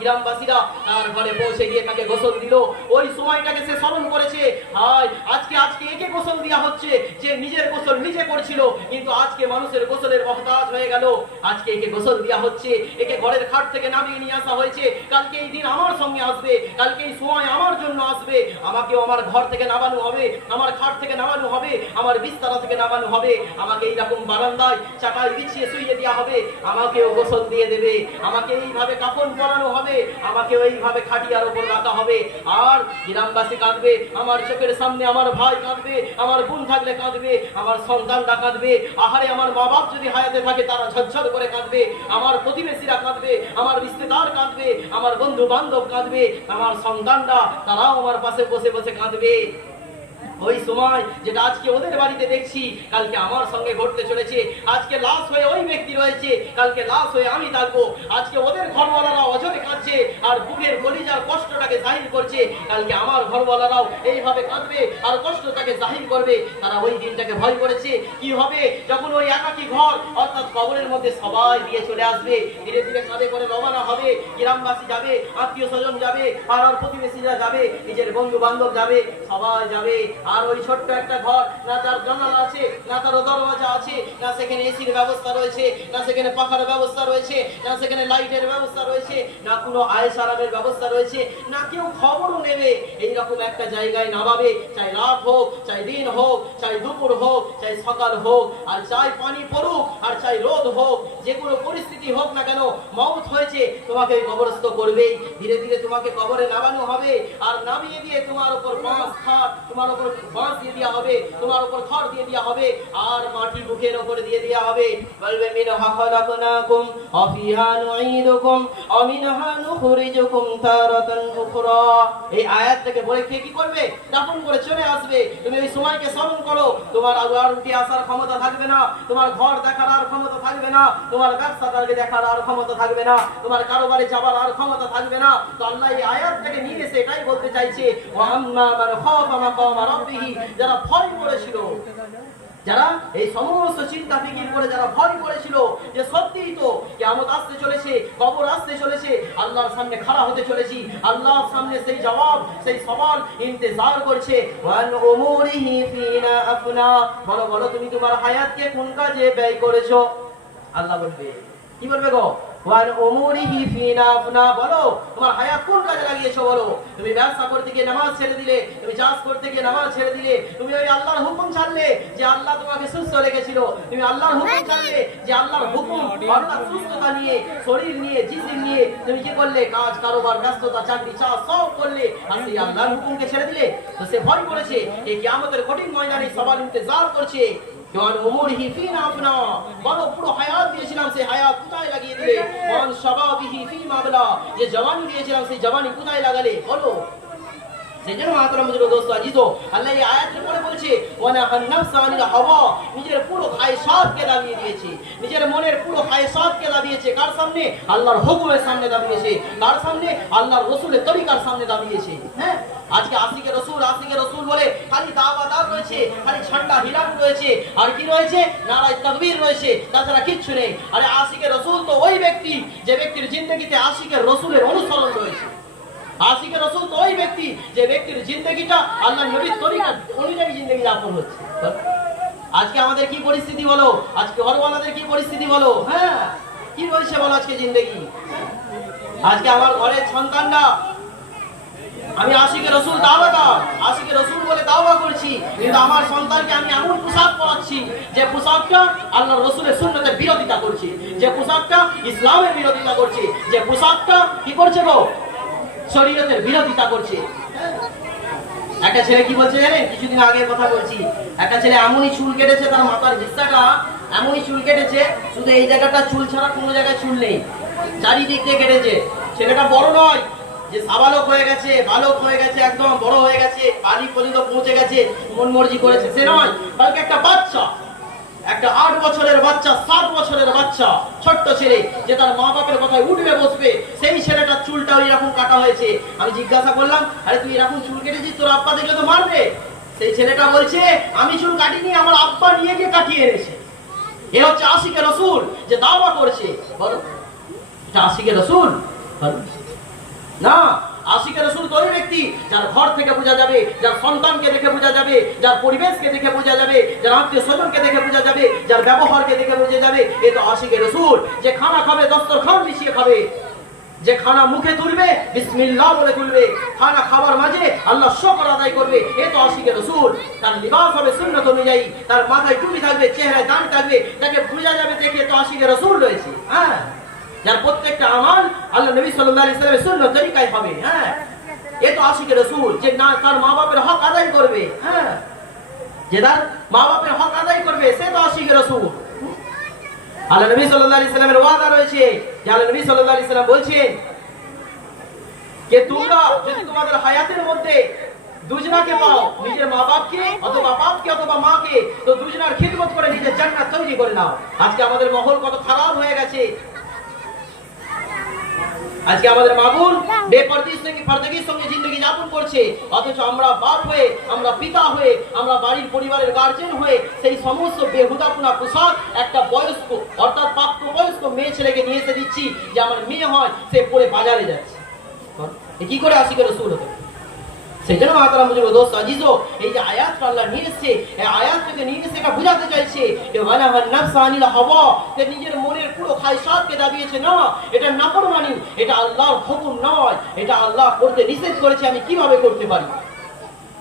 গ্রামবাসীরা তার ঘরে পৌঁছে গিয়ে তাকে গোসল দিল। ওই সময়টাকে সে স্মরণ করেছে। হায় আজকে একে গোসল দেওয়া হচ্ছে, যে নিজের গোসল নিজে করছিল, কিন্তু আজকে মানুষের গোসলের মহতাজ হয়ে গেল। আজকে একে গোসল দেওয়া হচ্ছে, একে ঘরের খাট থেকে নামিয়ে নিয়ে আসা হয়েছে, কালকে এই দিন আমার সঙ্গে আসবে, কালকে এই সময় আমার জন্য আসবে, আমাকেও আমার ঘর থেকে নামানো হবে, আমার খাট থেকে নামানো হবে, আমার বিছানা থেকে নামানো হবে, আমাকে এইরকম বারান্দায় চাটাই বিছিয়ে শুইয়ে দেওয়া হবে, আমাকেও গোসল দিয়ে দেবে, আমাকে এইভাবে কাফন পরানো হবে, আমাকেও এইভাবে খাটিয়ার উপর রাখা হবে। আর গ্রামবাসী কাঁদবে, আমার চোখের সামনে আমার ভাই কাঁদবে, আমার বোন থাকলে কাঁদবে, আমার সন্তানরা কাঁদবে, আহারে আমার মা বাপ যদি হায়াতে থাকে তারা ঝরঝর করে কাঁদবে, আমার প্রতিবেশীরা কাঁদবে, আমার রিশতেদার কাঁদবে, আমার বন্ধু বান্ধব কাঁদবে, আমার সন্তানরা তারাও আমার পাশে বসে বসে কাঁদবে। ওই সময় যেটা আজকে ওদের বাড়িতে দেখছি, কালকে আমার সঙ্গে ঘটতে চলেছে। আজকে লাশ হয়ে ওই ব্যক্তি রয়েছে, কালকে লাশ হয়ে আমি থাকবো। আজকে ওদের ঘরওয়ালারা অঝরে কাঁদছে আর বুকের কলিজার কষ্টটাকে জাহির করছে, কালকে আমার ঘরওয়ালারাও এইভাবে কাঁদবে আর কষ্টটাকে জাহির করবে। তারা ওই দিনটাকে ভয় করেছে। কি হবে যখন ওই একাকী ঘর অর্থাৎ কবরের মধ্যে সবাই দিয়ে চলে আসবে, ধীরে ধীরে কাঁধে করে রওনা হবে, গ্রামবাসী যাবে, আত্মীয় স্বজন যাবে, আর প্রতিবেশীরা যাবে, নিজের বন্ধু বান্ধব যাবে, সবাই যাবে। আর ওই ছোট্ট একটা ঘর, না তার জানালা আছে, না তার দরওয়াজা আছে, না সেখানে এসির ব্যবস্থা রয়েছে, না সেখানে পাখার ব্যবস্থা রয়েছে, না সেখানে লাইটের ব্যবস্থা রয়েছে, না কোনো আয়েস সালামের ব্যবস্থা রয়েছে, না কেউ খবরও নেবে এইরকম একটা জায়গায় নামাবে, চাই রাত হোক, চাই দিন হোক, চাই দুপুর হোক, চাই সকাল হোক, আর চাই পানি পড়ুক, আর চাই রোদ হোক, যে কোনো পরিস্থিতি হোক না কেন, মওত হয়েছে তোমাকে কবরস্থ করবেই। ধীরে ধীরে তোমাকে কবরে নামানো হবে, আর নামিয়ে দিয়ে তোমার উপর তোমার উপর বাঁশ দিয়ে দেওয়া হবে, তোমার উপর খড় দিয়ে দেওয়া হবে, আর মাটি বুকের উপরে দিয়ে দেওয়া হবে। বলবে মিনহা খালাকনাকুম ওয়া ফিহা নুঈদুকুম ওয়া মিনহা নুখরিজুকুম তারাতান উখরা। এই আয়াত থেকে বলে কে কি করবে? দাফন করে চলে আসবে। তুমি এই সময়কে স্মরণ করো, তোমার আর উঠে আসার ক্ষমতা থাকবে না, তোমার ঘর দেখার আর ক্ষমতা থাকবে না, তোমার ব্যবসাদারকে দেখার আর ক্ষমতা থাকবে না, তোমার কারোবারে যাবার আর ক্ষমতা থাকবে না। তো আল্লাহ এই আয়াত থেকে নিয়ে এসে এটাই বলতে চাইছে, ওয়া আম্মা মান খাফা মাকামা রাব্বিহি, যারা ভয় করেছিল, যারা এই সমস্ত চিন্তা ফিকির করে যারা ভয় করেছিল যে সত্যিই তো কিয়ামত আসতে চলেছে, কবর আসতে চলেছে, আল্লাহর সামনে খাড়া হতে চলেছি, আল্লাহর সামনে সেই জবাব, সেই সওয়াল ইন্তজার করছে। ওয়ান উমুরিহি ফিনা আফনা, বলো বলো তুমি তোমার হায়াতকে কোন কাজে ব্যয় করেছো? আল্লাহ বলবে, কি বলবে গো? ওয়ান উমুরিহি ফিনা আফনা, বলো তোমার হায়াত কোন কাজে লাগিয়েছো বলো। তুমি ব্যবসা করতে গিয়ে নামাজ ছেড়ে দিলে, তুমি চাষ করতে গিয়ে নামাজ ছেড়ে দিলে, তুমি ওই আল্লাহর হুকুম ছাড়লে যে আল্লাহ তোমাকে সুস্থ রেখেছিল, তুমি আল্লাহর হুকুম ছাড়লে যে আল্লাহর হুকুম, অর্থাৎ সুস্থতা নিয়ে, শরীর নিয়ে, জিসিম নিয়ে তুমি কি করলে? কাজ কারোবার, ব্যস্ততা, চাকরি, চাষ সব করলে, আর সেই আল্লাহর হুকুমকে ছেড়ে দিলে। তো সে ভয় করেছে, এই কিয়ামতের কঠিন ময়দানে সবার ইন্তজার করছে। ওয়ান উমুরিহি ফিনা আফনা, বলো পুরো হায়াত দিয়েছিলাম, সেই হায়াত কোথায় লাগিয়ে দিলে? ওয়ান শাবাবিহি ফিমা আবলা, যে জওয়ানি দিয়েছিলাম সেই জওয়ানি কোথায় লাগালে বলো। সেজন্য মাতরম মুজুর দোস্ত আজিজো, আল্লাহ এই আয়াতের পরে বলছে ওয়ানা হান্নাফসা আনিল হাওয়া, নিজের পুরো খায়সাতকে দাবিয়ে দিয়েছে, নিজের মনের পুরো খায়সাতকে দাবিয়েছে। কার সামনে? আল্লাহর হুকুমের সামনে দাবিয়েছে। কার সামনে? আল্লাহর রাসূলের তরিকার সামনে দাবিয়েছে। হ্যাঁ, আজকে আশিকে রাসূল বলে খালি দাওয়াত রয়েছে, খালি ঝান্ডা হিলান রয়েছে, আর কি রয়েছে? নারায়ে তাকবীর রয়েছে, তাছাড়া কিচ্ছু নেই। আরে আশিকে রাসূল তো ওই ব্যক্তি যে ব্যক্তির জিন্দেগিতে আশিকে রাসূলের অনুসরণ রয়েছে। আশিকে রাসূল তো ওই ব্যক্তি যে ব্যক্তির জিন্দেগিটা আল্লাহর নবীর তরিকা অনুযায়ী জিন্দেগি যাপন হচ্ছে। আজকে আমাদের কি পরিস্থিতি বলো? আজকে ঘরওয়ালাদের কি পরিস্থিতি বলো? হ্যাঁ, কি রয়েছে বলো আজকে জিন্দেগি? আজকে আমার ঘরের সন্তানরা, আমি আশিকে রাসূল আশিকে রাসূল বলে দাওয়া করছি, কিন্তু আমার সন্তানকে আমি এমন পোশাক পরাচ্ছি যে পোশাকটা আল্লাহর রাসূলের সুন্নতের বিরোধিতা করছে, যে পোশাকটা ইসলামের বিরোধিতা করছে, যে পোশাকটা কি করছে গো? শরীয়তের বিরোধিতা করছে। একটা ছেলে কি বলছে জানেন? কিছুদিন আগে কথা বলছি, একটা ছেলে এমনই চুল কেটেছে, তার মাথার ভিসাটা এমনই চুল কেটেছে, শুধু এই জায়গাটা চুল ছাড়া কোনো জায়গায় চুল নেই, চারিদিক দিয়ে কেটেছে। ছেলেটা বড় নয় যে সাবালক হয়ে গেছে, বালক হয়ে গেছে, একদম বড় হয়ে গেছে, বাড়ি পর্যন্ত পৌঁছে গেছে, মন মর্জি করেছে, সে নয়, বলকে একটা বাচ্চা, একটা 8 বছরের বাচ্চা, 7 বছরের বাচ্চা, ছোট্ট ছেলে, যে তার মা বাপের কথায় উঠবে বসবে, সেই ছেলেটার চুলটা এরকম কাটা হয়েছে। আমি জিজ্ঞাসা করলাম, আরে তুই এরকম চুল কেটেছিস, তোর আব্বা দেখলে তো মারবে। সেই ছেলেটা বলছে, আমি চুল কাটিনি, আমার আব্বা নিয়ে গিয়ে কাটিয়ে এনেছে। এ হচ্ছে আশিকে রাসূল যে দাওয়া করছে। বলো, এটা আশিকে রাসূল? না, আশিকে রাসূল তো ওই ব্যক্তি যার ঘর থেকে বোঝা যাবে, যার সন্তানকে দেখে বোঝা যাবে, যার পরিবেশকে দেখে বোঝা যাবে, যার আত্মীয় স্বজনকে দেখে বোঝা যাবে, যার ব্যবহারকে দেখে বোঝা যাবে। এ তো আশিকে রাসূল। যে খানা খাবে দস্তরখান মিশিয়ে খাবে, যে খানা মুখে তুলবে বিসমিল্লাহ বলে তুলবে, খানা খাবার মাঝে আল্লাহ শুকর আদায় করবে, এ তো আশিকে রাসূল। তার লিবাস হবে সুন্নাত অনুযায়ী, তার মাথায় টুপি থাকবে, চেহারায় দাড়ি থাকবে, তাকে বোঝা যাবে দেখে তো আশিকে রাসূল রয়েছে। হ্যাঁ, যার প্রত্যেকটা আমাল আল্লাহ নবী সাল্লাল্লাহু আলাইহি ওয়াসাল্লামের সুন্নাত তরিকায় হবে। হ্যাঁ, এ তো আশিকে রাসূল। যে না তার মা বাপের হক আদায় করবে, হ্যাঁ, যে তার মা বাপের হক আদায় করবে, সে তো আশিকে রাসূল। আল্লাহ নবী সাল্লাল্লাহু আলাইহি ওয়াসাল্লামের ওয়াদা রয়েছে, যে আল্লাহ নবী সাল্লাল্লাহু আলাইহি ওয়াসাল্লাম বলছেন যে তোমরা যদি তোমাদের হায়াতের মধ্যে দুজনাকে পাও, নিজের মা বাপকে অথবা বাপকে অথবা মাকে, তো দুজনার খিদমত করে নিজের জান্নাত তৈরি করে নাও। আজকে আমাদের মহল কত খারাপ হয়ে গেছে। আজকে আমাদের মাবুন বেপরদগির সঙ্গে জিন্দগি যাপন করছে, অথচ আমরা বাপ হয়ে, আমরা পিতা হয়ে, আমরা বাড়ির পরিবারের গার্জেন হয়ে সেই সমস্ত বেহুদাপুনা পোশাক একটা বয়স্ক অর্থাৎ প্রাপ্তবয়স্ক মেয়ে ছেলেকে নিয়ে এসে দিচ্ছি যে আমার মেয়ে হয়, সে পরে বাজারে যাচ্ছে। কি করে আশিকে রাসূল হতে? সেই জন্য মাতারা মুজিব দোস্ত আজিজো, এই যে আয়াতটা আল্লাহ নিয়ে এসেছে, এই আয়াত থেকে নিয়ে এসে এটা বোঝাতে চাইছে যে ওয়ানা হান্নাফসা আনিল হাওয়া, যে নিজের মনের পুরো খায়সাতকে দাবিয়েছে না, এটা নাফরমানি, এটা আল্লাহর হুকুম নয়, এটা আল্লাহ করতে নিষেধ করেছে, আমি কিভাবে করতে পারি?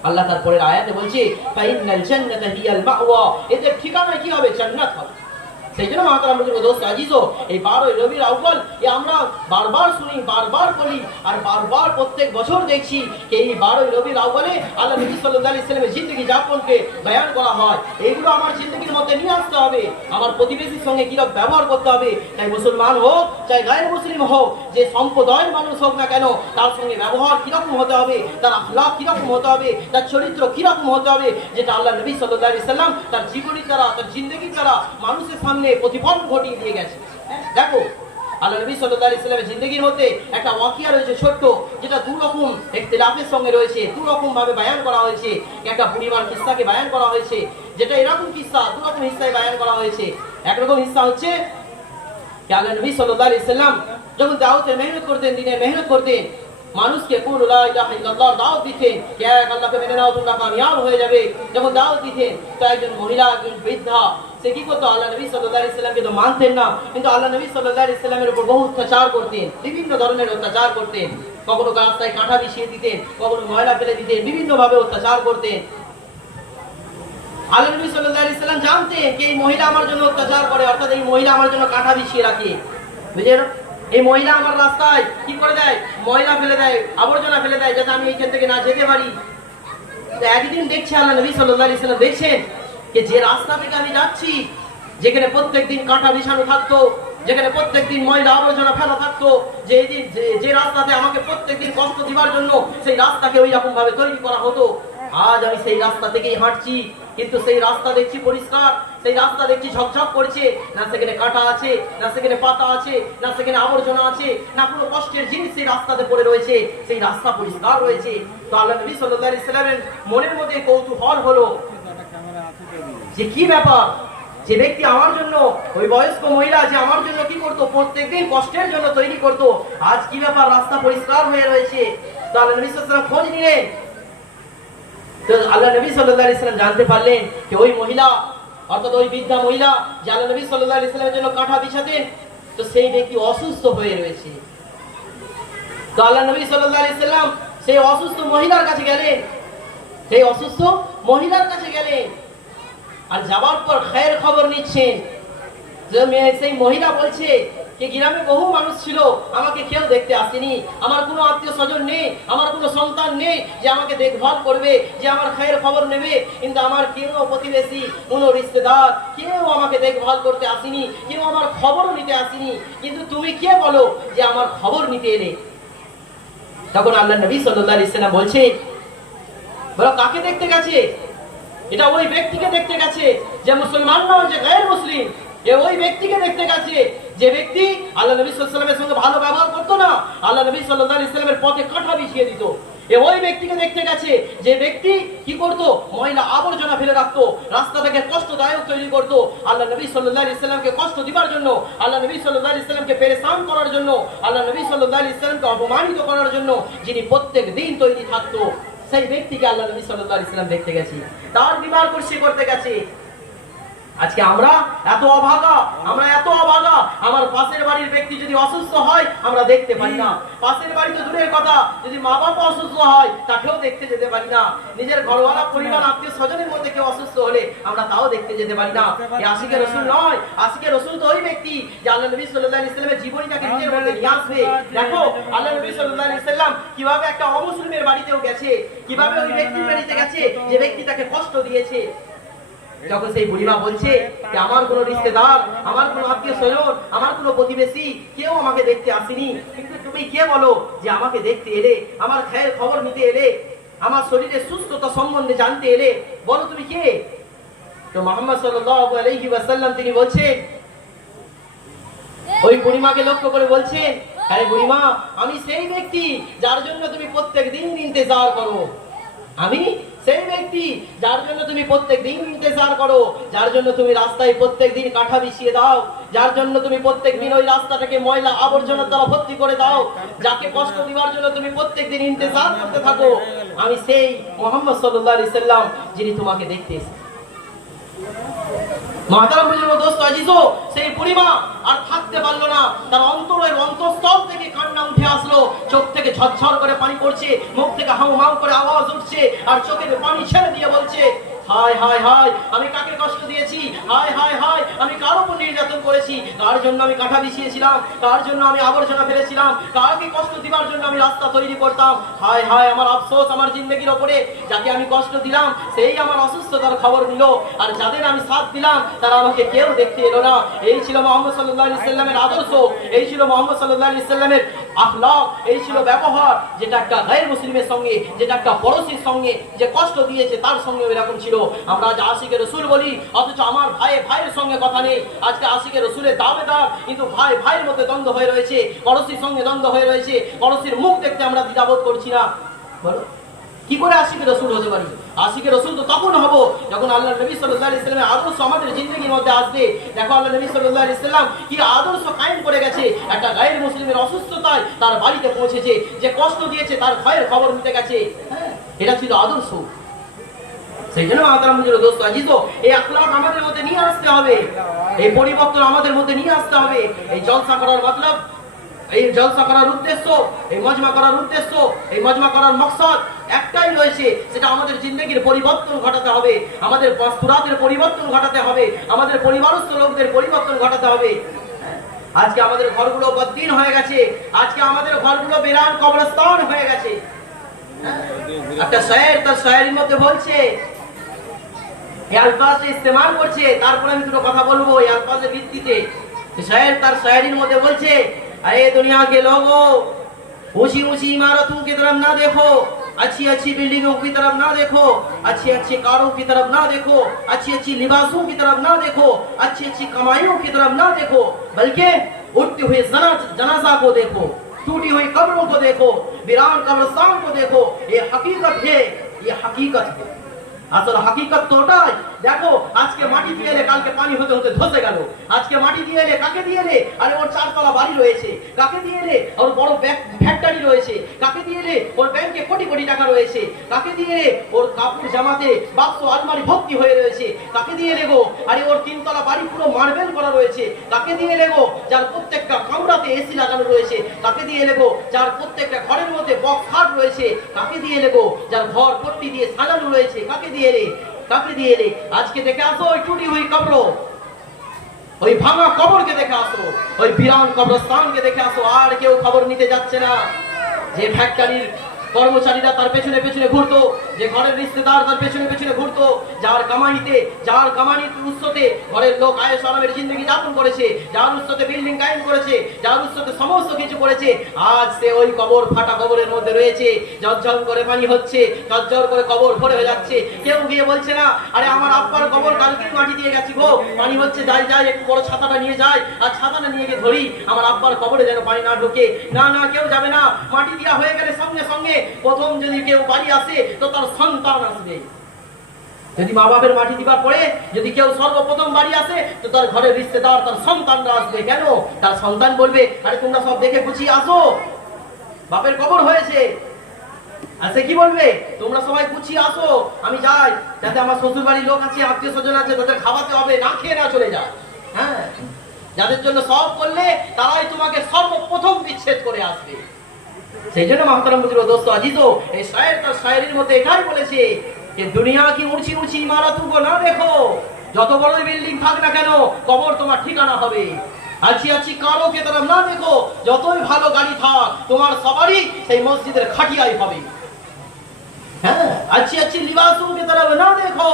আল্লাহ তারপরে আয়াতে বলছে ফাইনাল জান্নাতা হিয়াল মাওয়া, এদের ঠিকানা কি হবে? জান্নাত হবে। সেই জন্য মাহতারাম দোস্ত আজিজো, এই 12 রবিউল আউয়াল আমরা বারবার শুনি, বারবার বলি, আর বারবার প্রত্যেক বছর দেখছি এই 12 রবিউল আউয়ালে আল্লাহ নবী সাল্লাল্লাহু আলাইহি সাল্লামের জিন্দেগি যাপনকে বয়ান করা হয়। এইগুলো আমার জিন্দেগির মধ্যে নিয়ে আসতে হবে, আমার প্রতিবেশীর সঙ্গে কিভাবে ব্যবহার করতে হবে, চাই মুসলমান হোক চাই গায়ের মুসলিম হোক, যে সম্প্রদায়ের মানুষ হোক না কেন, তার সঙ্গে ব্যবহার কিরকম হতে হবে, তার আখলাক কিরকম হতে হবে, তার চরিত্র কিরকম হতে হবে, যেটা আল্লাহ নবী সাল্লাল্লাহু আলাইহি সাল্লাম তার জীবনী দ্বারা, তার জিন্দেগি দ্বারা মানুষের সামনে প্রতিফলন ঘটিয়ে দিয়ে গেছে। দেখো আল্লাহ নবী সাল্লাল্লাহু আলাইহি সাল্লামের জিন্দেগির মধ্যে একটা ওয়াকিয়া রয়েছে ছোট্ট, যেটা দু রকম ইখতিলাফের সঙ্গে রয়েছে, দু রকম ভাবে বয়ান করা হয়েছে। একটা বুড়িমার কিস্সাকে বয়ান করা হয়েছে, যেটা এরকম কিস্সা দু রকম হিস্সায় বয়ান করা হয়েছে। একরকম হিস্সা হচ্ছে আল্লাহ নবী সাল্লাল্লাহু আলাইহি সাল্লাম যখন দাওয়াতের মেহনত করতেন, দিনের মেহনত করতেন, মানুষকে কুল লা ইলাহা ইল্লাল্লাহ দাওয়াত দিতেন, কে এক আল্লাহকে মেনে নাও তোমরা কামিয়াব হয়ে যাবে, যখন দাওয়াত দিতেন, তো একজন মহিলা, একজন বৃদ্ধা, সে কি করতো? আল্লাহ নবী সাল্লাল্লাহু আলাইহি সাল্লামকে তো মানতেন না, কিন্তু আল্লাহ নবী সাল্লাল্লাহু আলাইহি সাল্লামের উপর বহু অত্যাচার করতেন, বিভিন্ন ধরনের অত্যাচার করতেন। কখনো রাস্তায় কাঁটা বিছিয়ে দিতেন, কখনো ময়লা ফেলে দিতেন, বিভিন্ন ভাবে অত্যাচার করতেন। আল্লাহ নবী সাল্লাল্লাহু আলাইহি সাল্লাম জানতেন যে এই মহিলা আমার জন্য অত্যাচার করে, অর্থাৎ এই মহিলা আমার জন্য কাঁটা বিছিয়ে রাখে, বুঝলেন? এই মহিলা আমার রাস্তায় কি করে দেয়? ময়লা ফেলে দেয়, আবর্জনা ফেলে দেয়, যাতে আমি এইখান থেকে না যেতে পারি। একদিন দেখছে আল্লাহ নবী সাল্লাল্লাহু আলাইহি সাল্লাম দেখছেন যে রাস্তা থেকে আমি যাচ্ছি, যেখানে প্রত্যেকদিন কাঁটা বিছানো থাকতো, যেখানে প্রত্যেকদিন ময়লা আবর্জনা ফেলা থাকতো, যে রাস্তাতে আমাকে প্রত্যেকদিন কষ্ট দিবার জন্য সেই রাস্তাকে ওই রকম ভাবে তৈরি করা হতো, আজ আমি সেই রাস্তা থেকেই হাঁটছি, কিন্তু সেই রাস্তা দেখছি পরিষ্কার, সেই রাস্তা দেখছি ঝকঝক করছে, না সেখানে কাঁটা আছে, না সেখানে পাতা আছে, না সেখানে আবর্জনা আছে, না কোনো কষ্টের জিনিস সেই রাস্তাতে পড়ে রয়েছে, সেই রাস্তা পরিষ্কার রয়েছে। তো আল্লাহ নবী সাল্লাল্লাহু আলাইহি সাল্লামের মনের মধ্যে কৌতূহল হলো যে কি ব্যাপার, যে ব্যক্তি আমার জন্য, ওই বয়স্ক মহিলা যে আমার জন্য কি করতো, প্রত্যেকদিন কষ্টের জন্য তৈরি করতো, আজ কি ব্যাপার, রাস্তা পরিষ্কার হয়ে রয়েছে। তো আল্লাহ নবী সাল্লাল্লাহু আলাইহি সাল্লাম খোঁজ নিলেন, তো আল্লাহ নবী সাল্লাল্লাহু আলাইহি সাল্লাম জানতে পারলেন যে ওই মহিলা, অর্থাৎ ওই বৃদ্ধা মহিলা যে আল্লাহ নবী সাল্লাল্লাহু আলাইহি সাল্লামের জন্য কাঁটা বিছাতেন, তো সেই ব্যক্তি অসুস্থ হয়ে রয়েছে। তো আল্লাহ নবী সাল্লাল্লাহু আলাইহি সাল্লাম সেই অসুস্থ মহিলার কাছে গেলেন, সেই অসুস্থ মহিলার কাছে গেলেন, আর যাওয়ার পর খায়ের খবর নিচ্ছেন। যে সেই মহিলা বলছে যে গ্রামে বহু মানুষ ছিল, আমাকে কেউ দেখতে আসেনি, আমার কোনো আত্মীয় স্বজন নেই, আমার কোনো সন্তান নেই যে আমাকে দেখভাল করবে, যে আমার খায়ের খবর নেবে, কিন্তু আমার কেউ প্রতিবেশী, কোনো রিশতেদার কেউ আমাকে দেখভাল করতে আসেনি, কেউ আমার খবর নিতে আসেনি, কিন্তু তুমি কে বলো যে আমার খবর নিতে এলে? তখন আল্লাহ নবী সাল্লাল্লাহু আলাইহি সাল্লাম বলছে, বলো কাকে দেখতে গেছে? এটা ওই ব্যক্তিকে দেখতে গেছে যে মুসলমান নয়, যে গায়ের মুসলিম, ওই ব্যক্তিকে দেখতে গেছে যে ব্যক্তি আল্লাহ নবী সাল্লাল্লাহু আলাইহি ওয়াসাল্লামের সঙ্গে ভালো ব্যবহার করতো না, আল্লাহ নবী সাল্লাল্লাহু আলাইহি ওয়াসাল্লামের পথে কাঁটা বিছিয়ে দিত। ওই ব্যক্তিকে দেখতে গেছে যে ব্যক্তি কি করতো, ময়লা আবর্জনা ফেলে রাখতো, রাস্তাটাকে কষ্টদায়ক তৈরি করতো, আল্লাহ নবী সাল্লাল্লাহু আলাইহি ওয়াসাল্লামকে কষ্ট দিবার জন্য, আল্লাহ নবী সাল্লাল্লাহু আলাইহি ওয়াসাল্লামকে পেরেশান করার জন্য, আল্লাহ নবী সাল্লাল্লাহু আলাইহি ওয়াসাল্লামকে অপমানিত করার জন্য যিনি প্রত্যেক দিন তৈরি থাকতো, সেই ব্যক্তিকে আল্লাহ নবী সাল্লাল্লাহু আলাইহি ওয়াসাল্লাম দেখতে গেছে, তার বিবাহ কুরসি করতে গেছে। আজকে আমরা এত অভাগা, আমার পাশের বাড়ির ব্যক্তি যদি অসুস্থ হয় আমরা দেখতে পারি না, পাশের বাড়ি তো দূরের কথা, যদি মা বাবা অসুস্থ হয় তাকেও দেখতে যেতে পারি না, নিজের ঘরওয়ালা পরিবার আত্মীয় স্বজনের মধ্যে কেউ অসুস্থ হলে আমরা তাও দেখতে যেতে পারি না। এই আশিকে রাসূল নয়, আশিকে রাসূল তো ওই ব্যক্তি যে আল্লাহ নবী সাল্লাল্লাহু আলাইহি ওয়াসাল্লামের জীবনীটাকে নিজের মধ্যে নিয়ে আসবে। দেখো আল্লাহ নবী সাল্লাল্লাহু আলাইহি ওয়াসাল্লাম কিভাবে একটা অমুসলিমের বাড়িতেও গেছে, কিভাবে ওই ব্যক্তির বাড়িতে গেছে যে ব্যক্তি তাকে কষ্ট দিয়েছে। যখন সেই বুড়িমা বলছে যে আমার কোনো রিশতেদার, আমার কোনো আত্মীয় স্বজন, আমার কোনো প্রতিবেশী কেউ আমাকে দেখতে আসেনি, কিন্তু তুমি কে বলো যে আমাকে দেখতে এলে, আমার খায়ের খবর নিতে এলে, আমার শরীরের সুস্থতা সম্বন্ধে জানতে এলে, বলো তুমি কে? তো মুহাম্মদ সাল্লাল্লাহু আলাইহি ওয়াসাল্লাম তিনি বলছেন, ওই বুড়িমাকে লক্ষ্য করে বলছেন, আরে বুড়িমা, আমি সেই ব্যক্তি যার জন্য তুমি প্রত্যেক দিন ইন্তজার করো, আমি সেই ব্যক্তি যার জন্য তুমি প্রত্যেক দিন ইন্তজার করো, যার জন্য তুমি রাস্তায় প্রত্যেক দিন কাঁটা বিছিয়ে দাও, যার জন্য তুমি প্রত্যেক দিন ওই রাস্তাটাকে ময়লা আবর্জনার দ্বারা ভর্তি করে দাও, যাকে কষ্ট দিবার জন্য তুমি প্রত্যেক দিন ইন্তজার করতে থাকো, আমি সেই মুহাম্মদ সাল্লাল্লাহু আলাইহি সাল্লাম যিনি তোমাকে দেখতে এসেছেন। মাহতারাম বুজুর্গ দোস্ত আজিজো, সেই বুড়িমা আর থাকতে পারলো না, তার অন্তরের অন্তঃস্থল থেকে কান্না ঝরঝর করে পানি পড়ছে, মুখ থেকে হাউ মাউ করে আওয়াজ উঠছে, আর চোখের পানি ছেড়ে দিয়ে বলছে, হায় হায় হায়, আমি কাকে কষ্ট দিয়েছি, হায় হায় হায়, আমি কার উপর নির্যাতন করেছি, কার জন্য আমি কাঁটা বিছিয়েছিলাম, কার জন্য আমি আবর্জনা ফেলেছিলাম, কাকে কষ্ট দিবার জন্য আমি রাস্তা তৈরি করতাম, হায় হায় আমার আফসোস আমার জিন্দগির ওপরে। যাকে আমি কষ্ট দিলাম সেই আমার অসুস্থতার খবর নিল, আর যাদের আমি সাথ দিলাম তারা আমাকে কেউ দেখতে এলো না। এই ছিল মুহাম্মদ সাল্লাল্লাহু আলাইহি সাল্লামের আদর্শ, এই ছিল মুহাম্মদ সাল্লাল্লাহু আলাইহি সাল্লামের আখলাক, এই ছিল ব্যবহার, যেটা একটা গায়র মুসলিমের সঙ্গে, যেটা একটা পড়োশীর সঙ্গে যে কষ্ট দিয়েছে তার সঙ্গে এরকম ছিল। আমরা আজ আশিকে রসুল বলি, অথচ আমার ভাইয়ের সঙ্গে কথা নেই। আজকে আশিকে রসুলের দাবেদার, কিন্তু ভাইয়ের মধ্যে দ্বন্দ্ব হয়ে রয়েছে, পড়োশীর সঙ্গে দ্বন্দ্ব হয়ে রয়েছে, পড়োশীর মুখ দেখতে আমরা দ্বিধাবোধ করছি না। বলো কি করে আশিকে রসুল হতে পারি? আশিকে রসুল তো তখন হব যখন আল্লাহ নবী সাল্লাল্লাহু আলাইহি সাল্লামের আদর্শ আমাদের জিন্দগির মধ্যে আসবে। দেখো আল্লাহ নবী সাল্লাল্লাহু আলাইহি সাল্লাম কি আদর্শ কায়েম করে গেছে। একটা গায়ের মুসলিমের অসুস্থতায় তার বাড়িতে পৌঁছেছে, যে কষ্ট দিয়েছে তার ভয়ের খবর নিতে গেছে। এটা ছিল আদর্শ। সেই জন্য দোস্ত আজিজ, এই আখলাক আমাদের মধ্যে নিয়ে আসতে হবে, এই পরিবর্তন আমাদের মধ্যে নিয়ে আসতে হবে। এই জলসা করার মতলব, এই জলসা করার উদ্দেশ্য, এই মজমা করার উদ্দেশ্য, এই মজমা করার মকসদ একটাই রয়েছে, সেটা আমাদের জিন্দগির পরিবর্তন ঘটাতে হবে, আমাদের বস্তুরাতের পরিবর্তন ঘটাতে হবে, আমাদের পরিবারস্থ লোকদের পরিবর্তন ঘটাতে হবে। আজকে আমাদের ঘরগুলো বদদিন হয়ে গেছে, আজকে আমাদের ঘরগুলো বিরান কবরস্থান হয়ে গেছে। একটা শায়ের তার শায়েরির মধ্যে বলছে, এই আলফাজে ইস্তেমাল করছে, তারপরে আমি দুটো কথা বলবো এই আলফাজের ভিত্তিতে। শায়ের তার শায়েরির মধ্যে বলছে, अरे दुनिया के लोगों, ऊंची ऊंची इमारतों की तरफ ना देखो, अच्छी अच्छी बिल्डिंगों की तरफ ना देखो, अच्छी अच्छी कारों की तरफ ना देखो, अच्छी अच्छी लिबासों की तरफ ना देखो, अच्छी अच्छी कमाइयों की तरफ ना देखो, बल्कि उठते हुए जनाजा को देखो, टूटी हुई कब्रों को देखो, वीरान कब्रिस्तान को देखो। ये हकीकत है, ये हकीकत है। আসলে হাকিকত তো ওটাই। দেখো আজকে মাটি দিয়ে এলে কালকে পানি হতে হতে ধসে গেল, আজকে মাটি দিয়ে এলে কাকে দিয়ে এলে, আরে ওর চারতলা বাড়ি রয়েছে, কাকে দিয়ে এলে ওর বড় ফ্যাক্টরি রয়েছে, কাকে দিয়ে এলে ওর ব্যাংকে কোটি কোটি টাকা রয়েছে, কাকে দিয়ে এলে ওর কাপড় জামাতে বাক্স আলমারি ভর্তি হয়ে রয়েছে, কাকে দিয়ে এলে গো আরে ওর তিনতলা বাড়ি পুরো মার্বেল করা রয়েছে, কাকে দিয়ে এলে গো যার প্রত্যেকটা কামরাতে এসি লাগানো রয়েছে, কাকে দিয়ে এলে গো যার প্রত্যেকটা ঘরের মধ্যে বক্স খাট রয়েছে, কাকে দিয়ে এলে গো যার ঘর পট্টি দিয়ে সাজানো রয়েছে, কাকে দিয়ে এলে, কাকে দিয়ে এলে। আজকে দেখে আসো ওই টুটি হুই কবর, ওই ভাঙা কবরকে দেখে আসো, ওই বিরান কবরস্থানকে দেখে আসো। আর কেউ খবর নিতে যাচ্ছে না। যে ফ্যাক্টরির কর্মচারীরা তার পেছনে পেছনে ঘুরতো, যে ঘরের রিশতেদার তার পেছনে পেছনে ঘুরতো, যার কামানির উৎসতে ঘরের লোক আয়েশ আরামের জিন্দগি যাপন করেছে, যার উৎসতে বিল্ডিং কায়েম করেছে, যার উৎসতে সমস্ত কিছু করেছে, আজ সে ওই কবর, ফাটা কবরের মধ্যে রয়েছে। ঝরঝর করে পানি হচ্ছে, ঝরঝর করে কবর ভরে হয়ে যাচ্ছে। কেউ গিয়ে বলছে না, আরে আমার আব্বার কবর কালকে মাটি দিয়ে গেছি গো, পানি হচ্ছে, যাই যাই একটু বড় ছাতাটা নিয়ে যায়, আর ছাতাটা নিয়ে গিয়ে ধরি, আমার আব্বার কবরে যেন পানি না ঢোকে। না না, কেউ যাবে না। মাটি দেওয়া হয়ে গেলে সঙ্গে সঙ্গে প্রথম যদি কেউ বাড়ি আসে তো তার সন্তান আসবে। যদি মা বাপের মাটি দিবার পরে যদি কেউ সর্বপ্রথম বাড়ি আসে তো তার ঘরের রিশতেদার, তার সন্তানরা আসবে। কেন? তার সন্তান বলবে, আরে তোমরা সব দেখে গুছিয়ে আসো, বাপের কবর হয়েছে। আচ্ছা কি বলবে? তোমরা সবাই গুছিয়ে আসো, আমি যাই, যাতে আমার শ্বশুর বাড়ির লোক আছে, আত্মীয় স্বজন আছে, তাদের খাওয়াতে হবে, না খেয়ে না চলে যায়। হ্যাঁ, যাদের জন্য সব করলে তারাই তোমাকে সর্বপ্রথম বিচ্ছেদ করে আসবে। সেই জন্য মাহতারাম বুজুর্গ দোস্ত আজিজ, এই শায়ের তার শায়েরির মধ্যে এটাই বলেছে যে দুনিয়া কি উঁচি উঁচি ইমারতোं को না দেখো, যত বড় বিল্ডিং থাক না কেন কবর তোমার ঠিকানা হবে। अच्छी अच्छी कारों के तरफ না দেখো, যতই ভালো গাড়ি থাক তোমার সবারই সেই মসজিদের খাটিয়াই হবে। হ্যাঁ, अच्छी अच्छी लिबासों के तरफ না দেখো,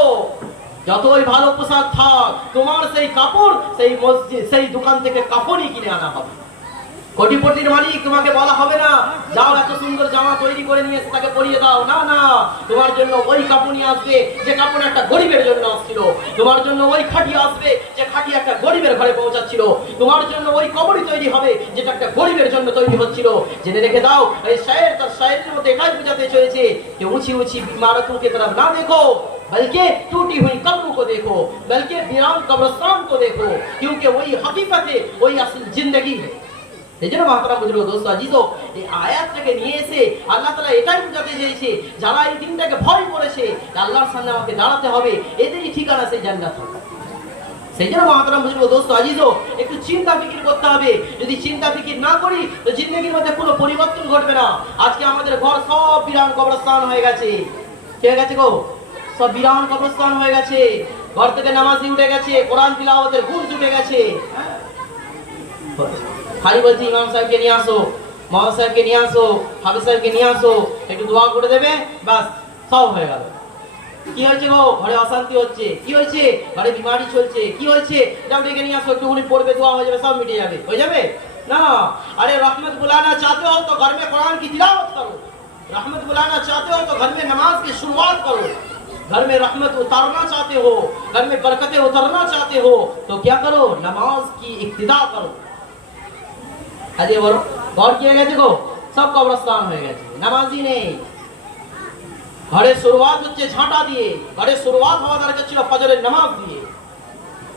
যতই ভালো পোশাক থাক তোমার সেই কাপড় সেই মসজিদ সেই দোকান থেকে কাপড়ই কিনে আনা হবে। কোটিপতির মালিক তোমাকে বলা হবে না যাও এত সুন্দর জামা তৈরি করে নিয়ে এসে তাকে পরিয়ে দাও। না না, তোমার জন্য ওই কাপড় নিয়ে আসবে যে কাপড় একটা গরিবের জন্য আসছিল, তোমার জন্য ওই খাটিয়া আসবে যে খাটিয়া একটা গরিবের ঘরে পৌঁছাচ্ছিল, তোমার জন্য ওই কবরই তৈরি হবে যেটা একটা গরিবের জন্য তৈরি হচ্ছিল। জেনে রেখে দাও, এই শায়ের তার শায়েরির মধ্যে এটাই বোঝাতে চলেছে যে ऊंची ऊंची इमारतों की तरफ ना देखो, बल्कि टूटी हुई कब्रों को देखो, बल्कि वीरान कब्रिस्तान को देखो, क्योंकि वही हकीकत है, वही असल जिंदगी है। সেজন্য মাহতারাম বুজুর্গ দোস্ত আজিজ, এই আয়াতটাকে নিয়ে এসে আল্লাহ তাআলা এটাই বোঝাতে চেয়েছে যারা এই দিনটাকে ভয় করেছে আল্লাহর সামনে আমাকে দাঁড়াতে হবে, এদেরই ঠিকানা সেই জান্নাত। সেই জন্য মহাতারাম বুঝবো দোস্ত আজিজও একটু চিন্তা ফিকির করতে হবে। যদি চিন্তা ফিকির না করি তো জিন্দগির মধ্যে কোনো পরিবর্তন ঘটবে না। আজকে আমাদের ঘর সব বিরান কবরস্থান হয়ে গেছে। কি হয়ে গেছে গো? সব বিরান কবরস্থান হয়ে গেছে। ঘর থেকে নামাজি উঠে গেছে, কোরআন তিলাওয়াতের গুণ উঠে গেছে। খালি বলছি ইমাম সাহেবকে নিয়ে আসো, মহান সাহেবকে নিয়ে আসো, হাফিজ সাহেবকে নিয়ে আসো, একটু দোয়া করে দেবে, বাস সব হয়ে গেল। কি হয়েছে গো? ঘরে অশান্তি হচ্ছে। কি হয়েছে? ঘরে বিমারি চলছে। কি হয়েছে? যাও ডেকে নিয়ে আসো, একটুখানি পড়বে, দোয়া হয়ে যাবে, সব মিটে যাবে। হয়ে যাবে না? अरे रहमत बुलाना चाहते हो तो घर में कुरान की तिलावत करो। रहमत बुलाना चाहते हो तो घर में नमाज की शुरुआत करो। घर में रहमत उतारना चाहते हो, घर में बरकतें उतरना चाहते हो तो क्या करो? नमाज की इक्तिदा करो। अरे बोलो गौर किया गया देखो सब कब्रस्तान हो गए, नमाजी নেই। ঘরে শুরুয়াত হচ্ছে ঝাঁটা দিয়ে। ঘরে শুরুয়াত হওয়া দরকার ছিল ফজরের নামাজ দিয়ে।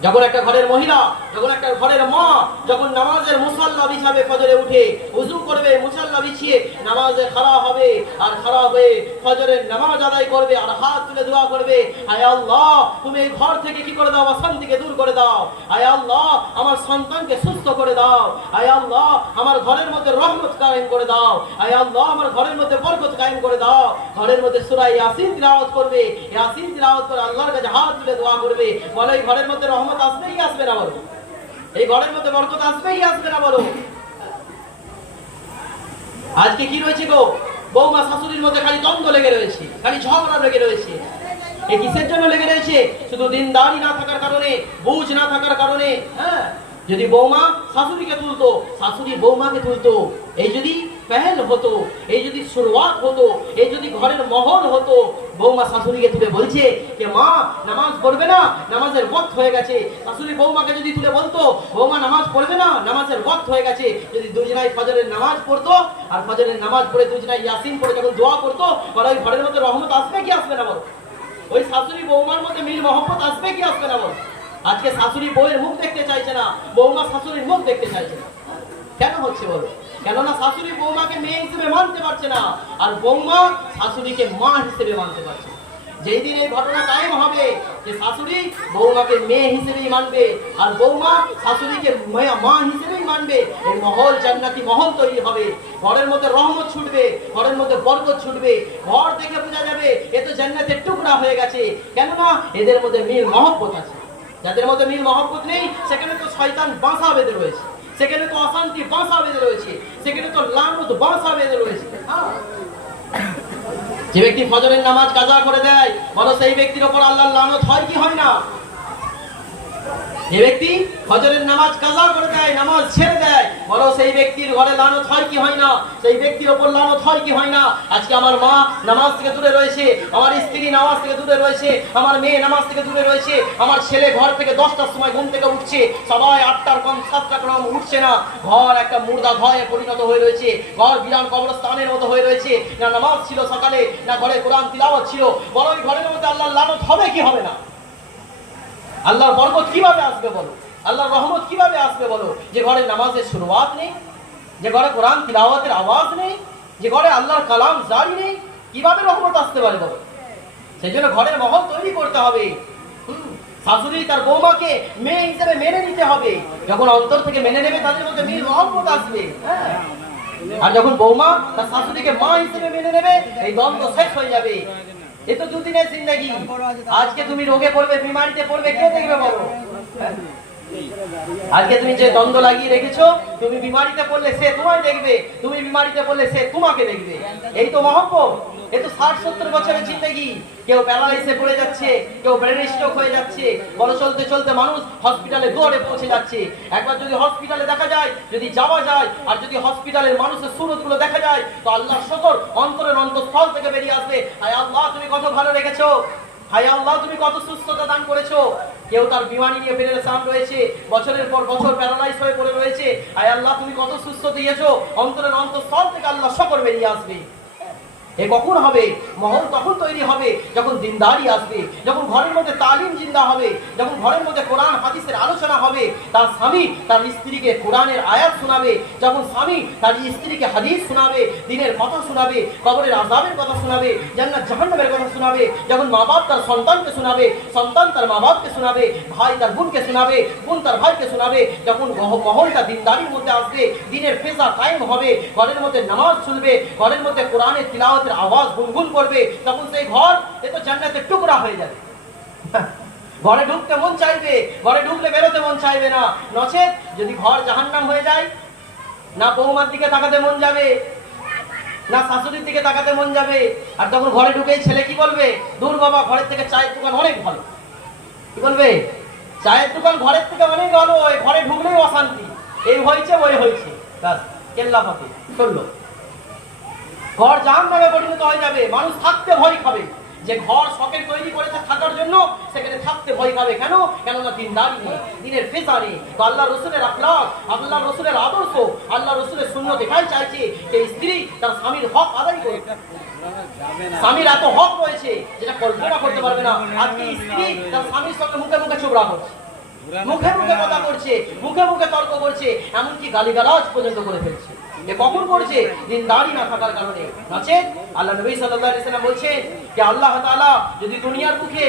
যখন একটা ঘরের মহিলা, যখন একটা ঘরের মা যখন নামাজের মুসাল্লা বিছাবে, ফজরে উঠে ওযু করবে, মুসাল্লা বিছিয়ে নামাজে খাড়া হবে, আর খাড়া হয়ে ফজরের নামাজ আদায় করবে, আর হাত তুলে দোয়া করবে, আয় আল্লাহ তুমি এই ঘর থেকে কি করে দাও? অশান্তিকে দূর করে দাও। আয় আল্লাহ আমার সন্তানকে সুস্থ করে দাও। আয় আল্লাহ আমার ঘরের মধ্যে রহমত কায়েম করে দাও। আয় আল্লাহ আমার ঘরের মধ্যে বরকত কায়েম করে দাও। ঘরের মধ্যে সূরা ইয়াসিন তিলাওয়াত করবে, ইয়াসিন তিলাওয়াত করে আল্লাহর কাছে হাত তুলে দোয়া করবে। বলে এই ঘরের মধ্যে রহমত আসবে কি আসবে না বলো? এই ঘরের মধ্যে বরকত আসবে কি আসবে না বলো? আজকে কি রয়েছে গো? বৌমা শাশুড়ির মধ্যে খালি দ্বন্দ্ব লেগে রয়েছে, খালি ঝগড়া লেগে রয়েছে। এই কিসের জন্য লেগে রয়েছে? শুধু দিনদারি না থাকার কারণে, বুঝ না থাকার কারণে। হ্যাঁ, যদি বৌমা শাশুড়িকে তুলতো, শাশুড়ি বৌমাকে তুলতো, এই যদি পেহেল হতো, এই যদি শুরুয়াত হতো, এই যদি ঘরের মহল হতো, বৌমা শাশুড়িকে তুলে বলছে যে মা নামাজ পড়বে না, নামাজের ওয়াক্ত হয়ে গেছে। শাশুড়ি বৌমাকে যদি তুলে বলতো বৌমা নামাজ পড়বে না, নামাজের ওয়াক্ত হয়ে গেছে। যদি দুজনাই ফজরের নামাজ পড়তো, আর ফজরের নামাজ পড়ে দুজনাই ইয়াসিন পড়ে যখন দোয়া করতো, বলে ওই ঘরের মধ্যে রহমত আসবে কি আসবে না বল? ওই শাশুড়ি বৌমার মধ্যে মিল মহব্বত আসবে কি আসবে না বল? আজকে শাশুড়ি বউয়ের মুখ দেখতে চাইছে না, বৌমা শাশুড়ির মুখ দেখতে চাইছে না। কেন হচ্ছে বলো? কেননা শাশুড়ি বৌমাকে মেয়ে হিসেবে মানতে পারছে না, আর বৌমা শাশুড়িকে মা হিসেবে মানতে পারছে। যেই দিন এই ঘটনা কায়েম হবে যে শাশুড়ি বৌমাকে মেয়ে হিসেবেই মানবে, আর বৌমা শাশুড়িকে মা হিসেবেই মানবে, এই মহল জান্নাতি মহল তৈরি হবে। ঘরের মধ্যে রহমত ছুটবে, ঘরের মধ্যে বরকত ছুটবে। ঘর দেখে বোঝা যাবে এ তো জান্নাতের টুকরা হয়ে গেছে। কেননা এদের মধ্যে মিল মহব্বত আছে। যাদের মধ্যে মিল মহব্বত নেই সেখানে তো শয়তান বাসা বেঁধে রয়েছে, সেখানে তো অশান্তি বাসা বেঁধে রয়েছে, সেখানে তো লানত বাসা বেঁধে রয়েছে। যে ব্যক্তি ফজরের নামাজ কাজা করে দেয়, বলো সেই ব্যক্তির উপর আল্লাহর লানত হয় কি হয় না? যে ব্যক্তি ফজরের নামাজ কাজা করে দেয়, নামাজ ছেড়ে দেয়, বলো সেই ব্যক্তির ঘরে লানত হয় কি হয় না? সেই ব্যক্তির উপর লানত হয় কি হয় না? আজকে আমার মা নামাজ থেকে দূরে রয়েছে, আমার স্ত্রী নামাজ থেকে দূরে রয়েছে, আমার মেয়ে নামাজ থেকে দূরে রয়েছে, আমার ছেলে ঘর থেকে 10টার সময় ঘুম থেকে উঠছে, সবাই 8টার কম 7টার কম উঠছে না। ঘর একটা মুর্দা ঘরে পরিণত হয়ে রয়েছে, ঘর বিরান কবরস্থানের মতো হয়ে রয়েছে। না নামাজ ছিল সকালে, না ঘরে কোরআন তিলাওয়াত ছিল। বলো ওই ঘরের মধ্যে আল্লাহর লানত হবে কি হবে না? আল্লাহর বরকত কিভাবে আসবে বলো? আল্লাহর রহমত কিভাবে আসবে বলো? যে ঘরে নামাজের শুরুয়াত নেই, যে ঘরে কোরআন তিলাওয়াতের আওয়াজ নেই, যে ঘরে আল্লাহর কালাম জারি নেই, কিভাবে রহমত আসতে পারে বলো? সেই জন্য ঘরের মহল তৈরি করতে হবে। শাশুড়ি তার বৌমাকে মেয়ে হিসেবে মেনে নিতে হবে। যখন অন্তর থেকে মেনে নেবে তাদের মধ্যে মিল মহব্বত আসবে। আর যখন বৌমা তার শাশুড়িকে মা হিসেবে মেনে নেবে, এই দ্বন্দ্ব শেষ হয়ে যাবে। এ তো দুদিনের জিন্দেগি। আজকে তুমি রোগে পড়বে, বিমারিতে পড়বে, কে দেখবে বলো? আজকে তুমি যে দ্বন্দ্ব লাগিয়ে রেখেছো, তুমি বিমারিতে পড়লে সে তোমায় দেখবে, তুমি বিমারিতে পড়লে সে তোমাকে দেখবে। এই তো মহব্বত। এ তো 60-70 বছরের জিন্দেগি। কেউ প্যারালাইসে পড়ে যাচ্ছে, কেউ ব্রেন স্ট্রোক হয়ে যাচ্ছে, বড় চলতে চলতে মানুষ হসপিটালে দৌড়ে পৌঁছে যাচ্ছে। একবার যদি হসপিটালে দেখা যায়, যদি যাওয়া যায়, আর যদি হসপিটালের মানুষের সুরতগুলো দেখা যায়, তো আল্লাহর শকর অন্তরের অন্তঃস্থল থেকে বেরিয়ে আসবে, হায় আল্লাহ তুমি কত ভালো রেখেছো, হায় আল্লাহ তুমি কত সুস্থতা দান করেছো। কেউ তার বিমারি নিয়ে পেরেশান রয়েছে, বছরের পর বছর প্যারালাইজ হয়ে পড়ে রয়েছে, হায় আল্লাহ তুমি কত সুস্থ দিয়েছো। অন্তরের অন্তঃস্থল থেকে আল্লাহ শকর বেরিয়ে আসবে। এ কখন হবে? মহল তখন তৈরি হবে যখন দিনদারি আসবে, যখন ঘরের মধ্যে তালিম জিন্দা হবে, যখন ঘরের মধ্যে কোরআন হাদিসের আলোচনা হবে, তার স্বামী তার স্ত্রীকে কোরআনের আয়াত শোনাবে, যখন স্বামী তার স্ত্রীকে হাদিস শোনাবে, দিনের কথা শোনাবে, কবরের আযাবের কথা শোনাবে, জান্নাত জাহান্নামের কথা শোনাবে, যখন মা বাপ তার সন্তানকে শোনাবে, সন্তান তার মা বাপকে শোনাবে, ভাই তার বোনকে শোনাবে, বোন তার ভাইকে শোনাবে, যখন মহলটা দিনদারির মধ্যে আসবে, দিনের পেশা কায়েম হবে, ঘরের মধ্যে নামাজ চলবে, ঘরের মধ্যে কোরআনের তিলাওয়াতের আওয়াজ গুনগুন করবে, তখন সেই ঘর এ তো জান্নাতের টুকরা হয়ে যাবে। ঘরে ঢুকতে মন চাইবে, ঘরে ঢুকলে বেরোতে মন চাইবে না। নচেত যদি ঘর জাহান্নাম হয়ে যায়, না বৌমার দিকে তাকাতে মন যাবে, না শাশুড়ির দিকে তাকাতে মন যাবে। আর তখন ঘরে ঢুকেই ছেলে কি বলবে? দূর বাবা, ঘরের থেকে চায়ের দোকান অনেক ভালো। কি বলবে? চায়ের দোকান ঘরের থেকে অনেক ভালো, ঘরে ঢুকলেই অশান্তি, এই হয়েছে ওই হয়েছে, ব্যাস কেল্লা ফাতে চললো। ঘর জাহান্নামে পরিণত হয়ে যাবে, মানুষ থাকতে ভয় খাবে। যে ঘর শখের তৈরি করেছে থাকার জন্য, সেখানে থাকতে ভয় পাবে। কেন? কেননা দিনদারি নেই, দিনের পেশা নেই। তো আল্লাহ রসুলের আখলাক, আল্লাহ রসুলের আদর্শ, আল্লাহ রসুলের সুন্নত এটাই চাইছে যে স্ত্রী তার স্বামীর হক আদায় করে। স্বামীর এত হক রয়েছে যেটা কল্পনা করতে পারবে না। আজকে স্ত্রী তার স্বামীর সঙ্গে মুখে মুখে ঝগড়া করছে, মুখে মুখে কথা করছে, মুখে মুখে তর্ক করছে, এমনকি গালিগালাজ পর্যন্ত করে ফেলছে। এ কখন করছে? দিনদারি না থাকার কারণে। নচেত আল্লাহ নবী সাল্লাল্লাহু আলাইহি ওয়াসাল্লাম বলছেন যে আল্লাহ তাআলা যদি দুনিয়ার বুকে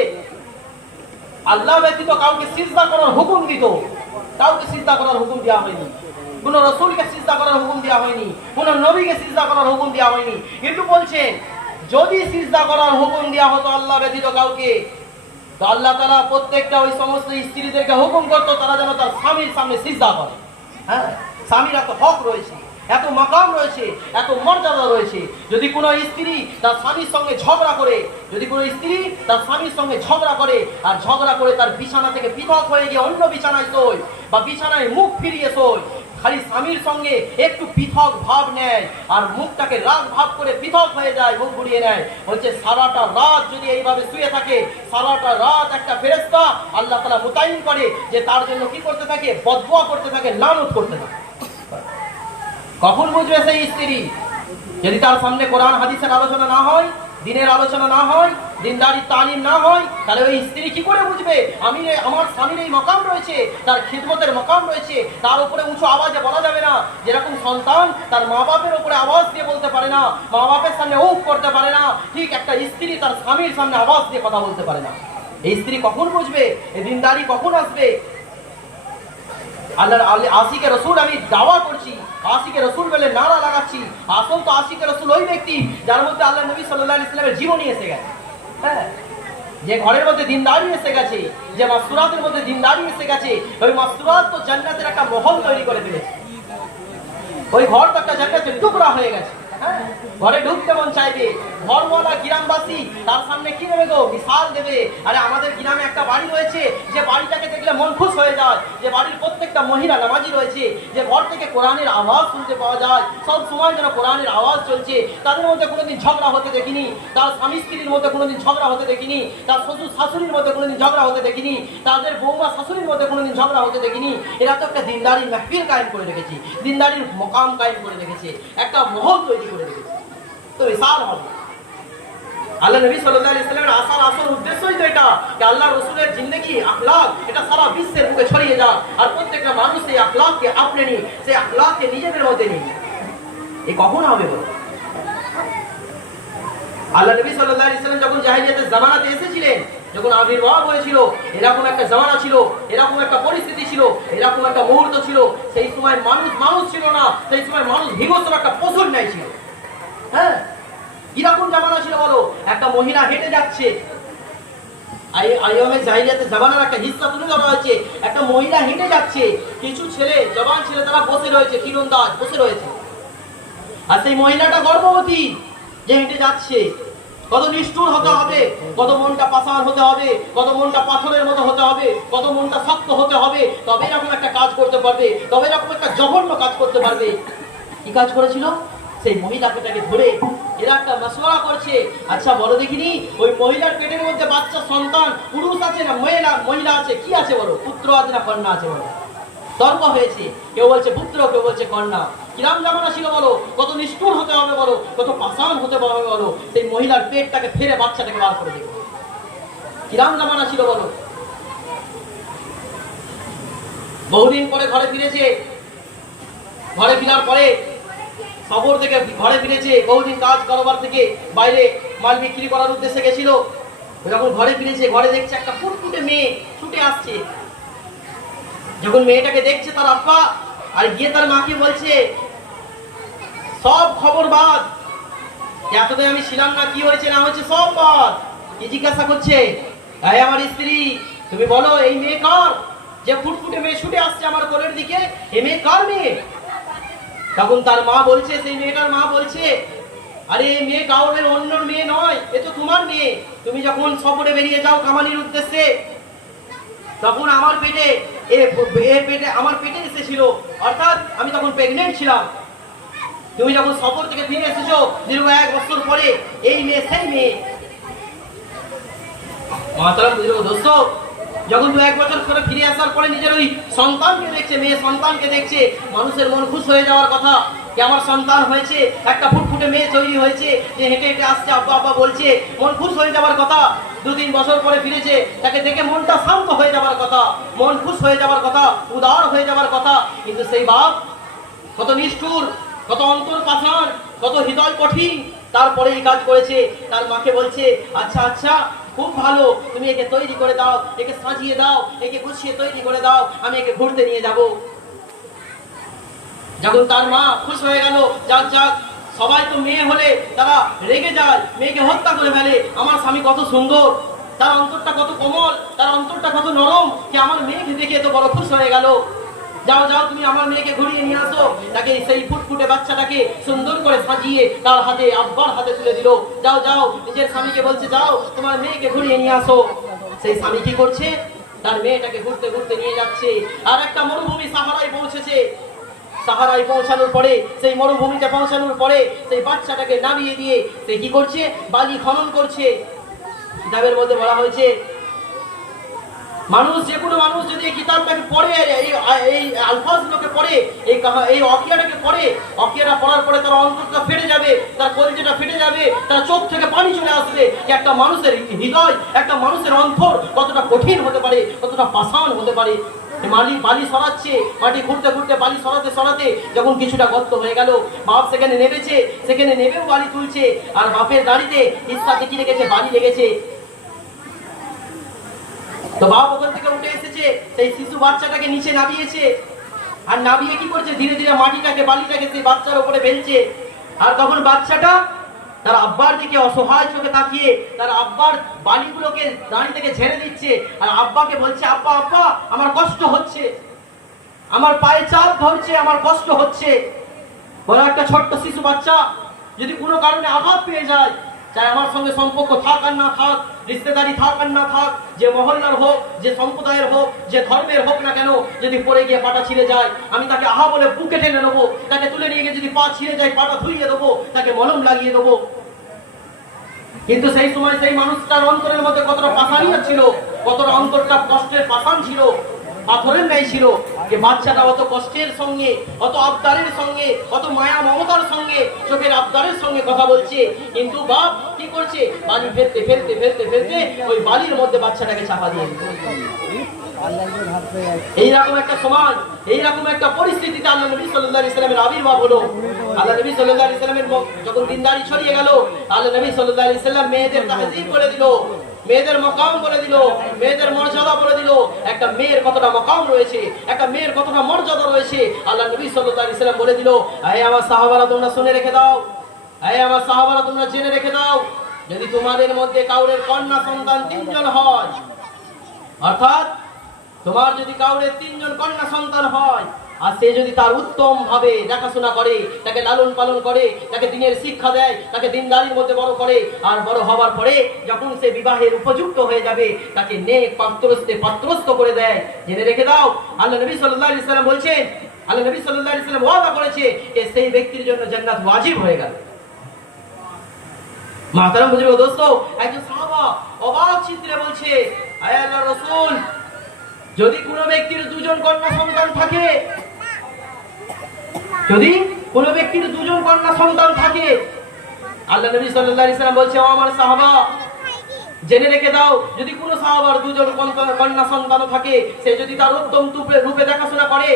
আল্লাহ ব্যতীত কাউকে সিজদা করার হুকুম দিত, কাউকে সিজদা করার হুকুম দেওয়া হয়নি, কোন রাসূলকে সিজদা করার হুকুম দেওয়া হয়নি, কোন নবীকে সিজদা করার হুকুম দেওয়া হয়নি। কিন্তু বলছেন যদি সিজদা করার হুকুম দেওয়া হতো আল্লাহ ব্যতীত কাউকে, তো আল্লাহ তাআলা প্রত্যেকটা ওই সমস্ত স্ত্রীদেরকে হুকুম করতো তারা যেন তার স্বামীর সামনে সিজদা করে। হ্যাঁ, স্বামীর এত হক রয়েছে, এত মাকাম রয়েছে, এত মর্যাদা রয়েছে। যদি কোনো স্ত্রী তার স্বামীর সঙ্গে ঝগড়া করে, যদি কোনো স্ত্রী তার স্বামীর সঙ্গে ঝগড়া করে, আর ঝগড়া করে তার বিছানা থেকে পৃথক হয়ে গিয়ে অন্য বিছানায় শোয়, বা বিছানায় মুখ ফিরিয়ে শোয়, খালি স্বামীর সঙ্গে একটু পৃথক ভাব নেয় আর মুখটাকে রাগ ভাব করে পৃথক হয়ে যায়, মুখ ঘুরিয়ে নেয়, বলছে সারাটা রাত যদি এইভাবে শুয়ে থাকে, সারাটা রাত একটা ফেরেশতা আল্লাহ তাআলা মুতায়িন করে যে তার জন্য কি করতে থাকে? বদদুয়া করতে থাকে, লানত করতে থাকে। কখন বুঝবে সেই স্ত্রী? যদি তার সামনে কোরআন হাদিসের আলোচনা না হয়, দিনের আলোচনা না হয়, দিনদারির তালিম না হয়, তাহলে ওই স্ত্রী কি করে বুঝবে আমি আমার স্বামীর এই মাকাম রয়েছে, তার খিদমতের মাকাম রয়েছে, তার উপরে উঁচু আওয়াজে বলা যাবে না। যেরকম সন্তান তার মা বাপের উপরে আওয়াজ দিয়ে বলতে পারে না, মা বাপের সামনে উফ করতে পারে না, ঠিক একটা স্ত্রী তার স্বামীর সামনে আওয়াজ দিয়ে কথা বলতে পারে না। এই স্ত্রী কখন বুঝবে? এই দিনদারি কখন আসবে? আল্লাহর আশিকে রসুল আমি দাওয়া করছি, আশিকে রসুল বলে নারা লাগাচ্ছি। আসল তো আশিকে রসুল ওই ব্যক্তি যার মধ্যে আল্লাহ নবী সাল্লাল্লাহু আলাইহি ওয়াসাল্লামের জীবনী এসে গেছে। হ্যাঁ, যে ঘরের মধ্যে দিনদারি এসে গেছে, যে মাসুরাতের মধ্যে দিনদারি এসে গেছে, ওই মাসুরাত তো জান্নাতের একটা মহল তৈরি করে দিয়েছে। ওই ঘর তো একটা জান্নাতের টুকরা হয়ে গেছে। ঘরে ঢুকতে মন চাইবে। ঘরওয়ালা গ্রামবাসী তার সামনে কি দেবে গো? মিশাল দেবে। আরে আমাদের গ্রামে একটা বাড়ি রয়েছে, যে বাড়িটাকে দেখলে মন খুশ হয়ে যায়, যে বাড়ির প্রত্যেকটা মহিলা নামাজি রয়েছে, যে ঘর থেকে কোরআনের আওয়াজ শুনতে পাওয়া যায়, সব সময় যেন কোরআনের আওয়াজ চলছে, তাদের মধ্যে কোনোদিন ঝগড়া হতে দেখিনি, তার স্বামী স্ত্রীর মধ্যে কোনোদিন ঝগড়া হতে দেখিনি, তার শ্বশুর শাশুড়ির মধ্যে কোনোদিন ঝগড়া হতে দেখিনি, তাদের বৌমা শাশুড়ির মধ্যে কোনোদিন ঝগড়া হতে দেখিনি। এরা তো একটা দিনদারির মাহফিল কায়েম করে রেখেছে, দিনদারির মকাম কায়েম করে রেখেছে, একটা মহল তৈরি করে রেখেছে। তো বিশাল হবে। আল্লাহ নবী সাল্লাল্লাহু আলাইহি ওয়াসাল্লামের আসল উদ্দেশ্যই তো এটা, যে আল্লাহ রাসূলের জিন্দেগি আখলাক এটা সারা বিশ্বের বুকে ছড়িয়ে যাক, আর প্রত্যেকটা মানুষ এই আখলাককে আপনি নিয়ে, সেই আখলাককে নিজেদের মধ্যে নিয়ে। এই কখন হবে বলো? আল্লাহ নবী সাল্লাল্লাহু আলাইহি ওয়াসাল্লাম যখন জাহেলিয়াতের জামানাতে এসেছিলেন, যখন আবির্ভাব হয়েছিল, এরকম একটা জামানা ছিল, এরকম একটা পরিস্থিতি ছিল, এরকম একটা মুহূর্ত ছিল, সেই সময় মানুষ ছিল না, সেই সময় মানুষ হিংস্র একটা পশুর ন্যায় ছিল। হ্যাঁ, কিরকম জামানা ছিল বলো? একটা মহিলা হেঁটে যাচ্ছে, জামানার একটা হিস্সা তুলে ধরা হয়েছে, একটা মহিলা হেঁটে যাচ্ছে, কিছু ছেলে, জবান ছেলে তারা বসে রয়েছে, তীরন্দাজ বসে রয়েছে, আর সেই মহিলাটা গর্ভবতী, যে হেঁটে যাচ্ছে। কত নিষ্ঠুর হতে হবে, কত মনটা পাষাণ হতে হবে, কত মনটা পাথরের মতো হতে হবে, কত মনটা শক্ত হতে হবে, তবে এরকম একটা কাজ করতে পারবে, তবে এরকম একটা জঘন্য কাজ করতে পারবে। কি কাজ করেছিল? সেই মহিলাকে ধরে এরা একটা মাসওয়ারা করছে, আচ্ছা বলো দেখিনি, ওই মহিলার পেটের মধ্যে বাচ্চা সন্তান পুরুষ আছে না মহিলা আছে? কি আছে বলো? পুত্র আছে না কন্যা আছে বলো? তর্ক হয়েছে, কেউ বলছে পুত্র, কেউ বলছে কন্যা। কিরাম জামানা ছিল বলো, কত নিষ্ঠুর হতে হবে বলো, কত পাষাণ হতে হবে বলো, সেই মহিলার পেটটাকে ফেরে বাচ্চাটাকে বার করে দেবে। কিরাম জামানা ছিল বলো। বহুদিন পরে ঘরে ফিরেছে, ঘরে ফেরার পরে সফর থেকে ঘরে ফিরেছে, বহুদিন কাজ কারবার থেকে বাইরে মাল বিক্রি করার উদ্দেশ্যে গেছিল। যখন ঘরে ফিরেছে, ঘরে দেখছে একটা ফুটফুটে মেয়ে ছুটে আসছে। যখন মেয়েটাকে দেখছে তার আব্বা, আর গিয়ে তার মাকে বলছে সব খবর বাদ, এতদিন আমি ছিলাম না, কি হয়েছে না হয়েছে সব বাদ। কি জিজ্ঞাসা করছে, এই আমার স্ত্রী, তুমি বলো এই মেয়ে কার? যে ফুটফুটে মেয়ে ছুটে আসছে আমার কোলের দিকে, এ মেয়ে কার মেয়ে? তখন তার মা বলছে, সেই মেয়েটার মা বলছে, আরে এই মেয়ে কাউরের অন্যর মেয়ে নয়, এ তো তোমার মেয়ে। তুমি যখন সফরে বেরিয়ে যাও কামানির উদ্দেশ্যে, তখন আমার পেটে আমার পেটে এসেছিল, অর্থাৎ আমি তখন প্রেগনেন্ট ছিলাম। তুমি যখন সফর থেকে ফিরে এসেছো দীর্ঘ 1 বছর পরে, এই মেয়ে সেই মেয়ে। মাতারাম বুঝলো দোস্ত, যখন 2-1 বছর পরে ফিরে আসার পরে নিজের ওই সন্তানকে দেখছে, মেয়ে সন্তানকে দেখছে, মানুষের মন খুশ হয়ে যাওয়ার কথা যে আমার সন্তান হয়েছে, একটা ফুটফুটে মেয়ে তৈরি হয়েছে, যে হেঁটে হেঁটে আসছে, আব্বা আব্বা বলছে, মন খুশ হয়ে যাওয়ার কথা। 2-3 বছর পরে ফিরেছে, তাকে দেখে মনটা শান্ত হয়ে যাওয়ার কথা, মন খুশ হয়ে যাওয়ার কথা, উদার হয়ে যাওয়ার কথা। কিন্তু সেই বাপ কত নিষ্ঠুর, কত অন্তর পাষাণ, কত হৃদয় কঠিন, তারপরে এই কাজ করেছে। তার মাকে বলছে, আচ্ছা আচ্ছা খুব ভালো, তুমি একে তৈরি করে দাও, একে সাজিয়ে দাও, একে গুছিয়ে তৈরি করে দাও, আমি একে ঘুরতে নিয়ে যাব। যখন তার মা খুশ হয়ে গেল, যাক যাক, সবাই তো মেয়ে হলে তারা রেগে যায়, মেয়েকে হত্যা করে ফেলে, আমার স্বামী কত সুন্দর, তার অন্তরটা কত কোমল, তার অন্তরটা কত নরম, যে আমার মেয়েকে দেখে এত বড় খুশ হয়ে গেল। যাও যাও, তুমি আমার মেয়েকে ঘুরিয়ে নিয়ে আসো। তাকে সেই ফুটফুটে বাচ্চাটাকে সুন্দর করে সাজিয়ে তার হাতে, আব্বার হাতে তুলে দিল। যাও যাও, নিজের স্বামীকে বলছে, যাও তোমার মেয়েকে ঘুরিয়ে নিয়ে আসো। সেই স্বামী কি করছে, তার মেয়েটাকে ঘুরতে ঘুরতে নিয়ে যাচ্ছে। আর একটা মরুভূমি সাহারায় পৌঁছেছে। সাহারায় পৌঁছানোর পরে, সেই মরুভূমিতে পৌঁছানোর পরে সেই বাচ্চাটাকে নামিয়ে দিয়ে সে কি করছে, বালি খনন করছে। কিতাবের মধ্যে বলা হয়েছে, মানুষ, যে কোনো মানুষ যদি এই কিতাবটাকে পড়ে, এই আলফাজগুলোকে পড়ে, এই অকিয়াটাকে পড়ে, অকিয়াটা পড়ার পরে তার অন্তরটা ফেটে যাবে, তার কলিজাটা ফেটে যাবে, তার চোখ থেকে পানি চলে আসবে। একটা মানুষের হৃদয়, একটা মানুষের অন্তর কতটা কঠিন হতে পারে, কতটা পাষাণ হতে পারে। বালি সরাচ্ছে, মাটি ঘুরতে ঘুরতে বালি সরাতে সরাতে যখন কিছুটা গর্ত হয়ে গেল, বাপ সেখানে নেমেছে, সেখানে নেমেও বালি তুলছে। আর বাপের দাড়িতে ইচ্ছাতে কি লেগেছে, বালি লেগেছে। তো বাপ ওখান থেকে উঠে এসেছে, সেই শিশু বাচ্চাটাকে নিচে নামিয়েছে। আর নামিয়ে কি করছে, ধীরে ধীরে মাটিটাকে, বালিটাকে সেই বাচ্চার উপরে ফেলছে। আর তখন বাচ্চাটা তার আব্বার দিকে অসহায় চোখে তাকিয়ে তার আব্বার বালিগুলোকে দাঁড়ি থেকে ঝেড়ে দিচ্ছে। আর আব্বাকে বলছে, আব্বা আব্বা আমার কষ্ট হচ্ছে, আমার পায়ে চাপ ধরছে, আমার কষ্ট হচ্ছে। বড় একটা ছোট্ট শিশু বাচ্চা যদি কোনো কারণে আঘাত পেয়ে যায়, চাই আমার সঙ্গে সম্পর্ক থাক আর না থাক, রিশতেদারি থাক আর না থাক, যে মহল্লার হোক, যে সম্প্রদায়ের হোক, যে ধর্মের হোক না কেন, যদি পড়ে গিয়ে পাটা ছিঁড়ে যায়, আমি তাকে আহা বলে বুকে টেনে নেবো, তাকে তুলে নিয়ে গিয়ে যদি পা ছিঁড়ে যায় পাটা ধুইয়ে দেবো, তাকে মলম লাগিয়ে দেবো। কিন্তু সেই সময় সেই মানুষটার অন্তরের মধ্যে কতটা পাষাণিয়ত ছিল, কতটা অন্তরটা কষ্টের পাষাণ ছিল, পাথরের ন্যায় ছিল। যে বাচ্চাটা অত কষ্টের সঙ্গে, অত আবদারের সঙ্গে, অত মায়া মমতার সঙ্গে, চোখের আবদারের সঙ্গে কথা বলছে, কিন্তু বাপ কি করছে, বালি ফেলতে ফেলতে ফেলতে ফেলতে ওই বালির মধ্যে বাচ্চাটাকে চাপা দিয়ে দিচ্ছে। এইরকম একটা সমাজ, এইরকম একটা পরিস্থিতিতে আল্লাহ নবী সাল্লাল্লাহু আলাইহি ওয়াসাল্লামের আবির্ভাব হলো। আল্লাহ নবী সাল্লাল্লাহু আলাইহি ওয়াসাল্লামের যখন দিনদারি ছড়িয়ে গেল, আল্লাহ নবী সাল্লাল্লাহু আলাইহি ওয়াসাল্লাম মেয়েদের তাহযীব বলে দিল, মেয়েদের মাকাম বলে দিল, মেয়েদের মর্যাদা বলে দিল। একটা মেয়ের কতটা মাকাম রয়েছে, একটা মেয়ের কতটা মর্যাদা রয়েছে, আল্লাহ নবী সাল্লাল্লাহু আলাইহি ওয়াসাল্লাম বলে দিল। হে আমার সাহাবারা, তোমরা শুনে রেখে দাও, হে আমার সাহাবারা তোমরা জেনে রেখে দাও, যদি তোমাদের মধ্যে কাউরের কন্যা সন্তান 3 জন হয়, অর্থাৎ তোমার যদি কাউরের 3 জন কন্যা সন্তান হয়, আর সে যদি তার উত্তম ভাবে দেখাশোনা করে, তাকে লালন পালন করে, তাকে দিনের শিক্ষা দেয়, তাকে দিনদারির মধ্যে বড় করে, আর বড় হওয়ার পরে যখন সে বিবাহের উপযুক্ত হয়ে যাবে, তাকে নেক পাত্রস্থ করে দেয়, জেনে রেখে দাও, আল্লাহ নবী সাল্লাল্লাহু আলাইহি ওয়াসাল্লাম বলছেন, আল্লাহ নবী সাল্লাল্লাহু আলাইহি ওয়াসাল্লাম ওয়াদা করেছে যে সেই ব্যক্তির জন্য জান্নাত ওয়াজিব হয়ে গেল। মাহতারাম বুজুর্গ দোস্ত, একজন সাহাবা অবাক চিত্রে বলছে, আয় আল্লাহর রাসূল, যদি কোনো ব্যক্তির দুজন কন্যা সন্তান থাকে, যদি কোনো ব্যক্তির দুজন কন্যা সন্তান থাকে, আল্লাহ নবী সাল্লাল্লাহু আলাইহি সাল্লাম বলছে, ও আমার সাহাবা জেনে রেখে দাও, যদি কোনো সাহাবার দুজন কন্যা সন্তান থাকে, সে যদি তার উত্তম রূপে দেখাশোনা করে,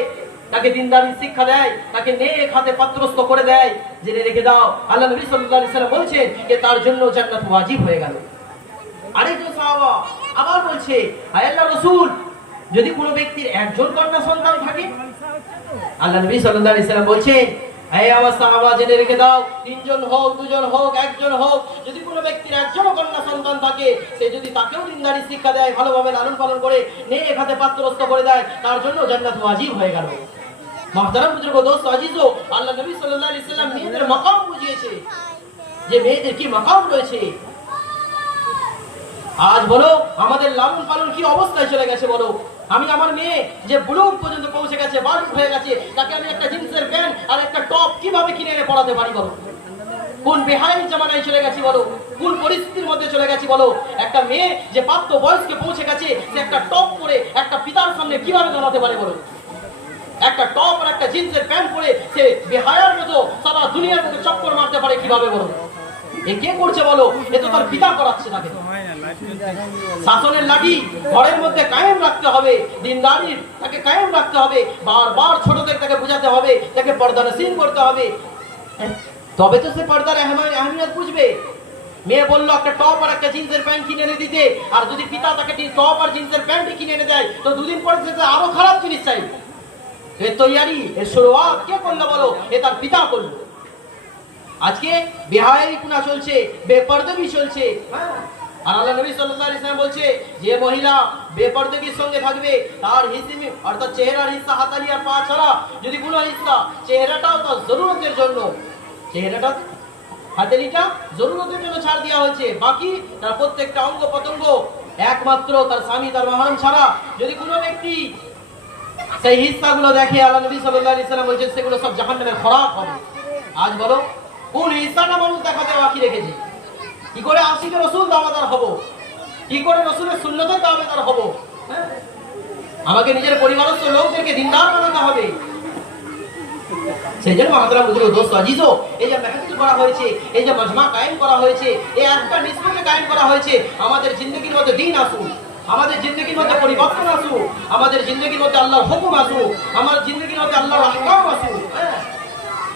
তাকে দিনদারি শিক্ষা দেয়, তাকে নেক হাতে পাত্রস্থ করে দেয়, জেনে রেখে দাও আল্লাহ নবী সাল্লাল্লাহু আলাইহি সাল্লাম বলছেন যে তার জন্য জান্নাত ওয়াজিব হয়ে গেল। আরেকজন সাহাবা আবার বলছে, হে আল্লাহর রাসূল, যদি কোনো ব্যক্তির একজন কন্যা সন্তান থাকে, আল্লাহ নবী সাল্লাল্লাহু আলাইহি সাল্লাম বলছেন, হে আমার সাহাবা জেনে রেখে দাও, তিনজন হোক, দুজন হোক, একজন হোক, যদি কোনো ব্যক্তির একজন কন্যা সন্তান থাকে, সে যদি তাকেও দিনদারি শিক্ষা দেয়, ভালোভাবে লালন পালন করে নেক হাতে পাত্রস্থ করে দেয়, তার জন্য জান্নাত ওয়াজিব হয়ে গেল। মুহতারাম বুজুর্গ, দোস্ত আজিজো, আল্লাহ নবী সাল্লাল্লাহু আলাইহি সাল্লাম মেয়েদের মাকাম বুঝিয়েছে যে মেয়েদের কি মাকাম রয়েছে। আজ বলো আমাদের লালন পালন কি অবস্থায় চলে গেছে বলো। আমি আমার মেয়ে যে বুলুগ পর্যন্ত পৌঁছে গেছে, বালিগ হয়ে গেছে, তাকে আমি একটা জিন্সের প্যান্ট আর একটা টপ কিভাবে কিনে এনে পড়াতে পারি বলো? কোন বেহায়ার জামানায় চলে গেছি বলো, কোন পরিস্থিতির মধ্যে চলে গেছি বলো। একটা মেয়ে যে প্রাপ্ত বয়সকে পৌঁছে গেছে, সে একটা টপ পরে একটা পিতার সামনে কিভাবে দাঁড়াতে পারে বলো? একটা টপ আর একটা জিন্সের প্যান্ট পরে সে বেহায়ার মতো সারা দুনিয়ার মধ্যে চক্কর মারতে পারে কিভাবে বলো? এ কে করছে বলো? এ তো তার পিতা করাচ্ছে তাকে। শাসনের লাঠি ঘরের মধ্যে কায়েম রাখতে হবে, দিনদারির তাকে কায়েম রাখতে হবে, বারবার ছোটদের তাকে বোঝাতে হবে, তাকে পর্দানশীল করতে হবে, তবে তো সে পর্দার আহমিয়ত বুঝবে। মেয়ে বললো একটা টপ আর একটা জিন্সের প্যান্ট কিনে এনে দিতে, আর যদি পিতা তাকে টপ আর জিন্সের প্যান্ট কিনে এনে দেয়, তো দুদিন পরে সে আরো খারাপ জিনিস চাইবে। এর তৈয়ারি, এর শুরুয়াত কে করলো বলো? এ তার পিতা করলো। আজকে বেহায়াপনা চলছে, বেপরদগি চলছে। আর আল্লাহ নবী সাল্লাল্লাহু আলাইহি সাল্লাম বলছে, যে মহিলা বেপরদগির সঙ্গে থাকবে, তার হিসিমি অর্থাৎ চেহারার হিস্সা, হাতালি আর পা ছাড়া যদি কোনো হিস্সা, চেহারাটাও তার জরুরতের জন্য, চেহারাটা হাতালিটা জরুরতের জন্য ছাড় দেওয়া হয়েছে, বাকি তার প্রত্যেকটা অঙ্গ প্রত্যঙ্গ একমাত্র তার স্বামী, তার মাহরম ছাড়া যদি কোনো ব্যক্তি সেই হিস্সাগুলো দেখে, আল্লাহ নবী সাল্লাল্লাহু আলাইহি সাল্লাম বলেছেন সেগুলো সব জাহান্নামের খোরাক হবে। আজ বলো কোন হিস্সাটা মানুষ দেখাতে বাকি রেখেছে? কি করে আশিকে রসুল দাওয়াদার হব? কি করে রসুলের সুন্নতের দাওয়াদার হব? আমাকে নিজের পরিবারস্থ লোকদেরকে দিনদার বানাতে হবে। সেই জন্য মুহতারাম বুজুর্গ, দোস্ত আজিজো, এই যে মেহনত করা হয়েছে, এই যে মজমা কায়েম করা হয়েছে, এই একটা নিসবতে কায়েম করা হয়েছে, আমাদের জিন্দগির মধ্যে দিন আসুক, আমাদের জিন্দগির মধ্যে পরিবর্তন আসুক, আমাদের জিন্দগির মধ্যে আল্লাহর হুকুম আসুক, আমার জিন্দগির মধ্যে আল্লাহর আহকাম আসুক।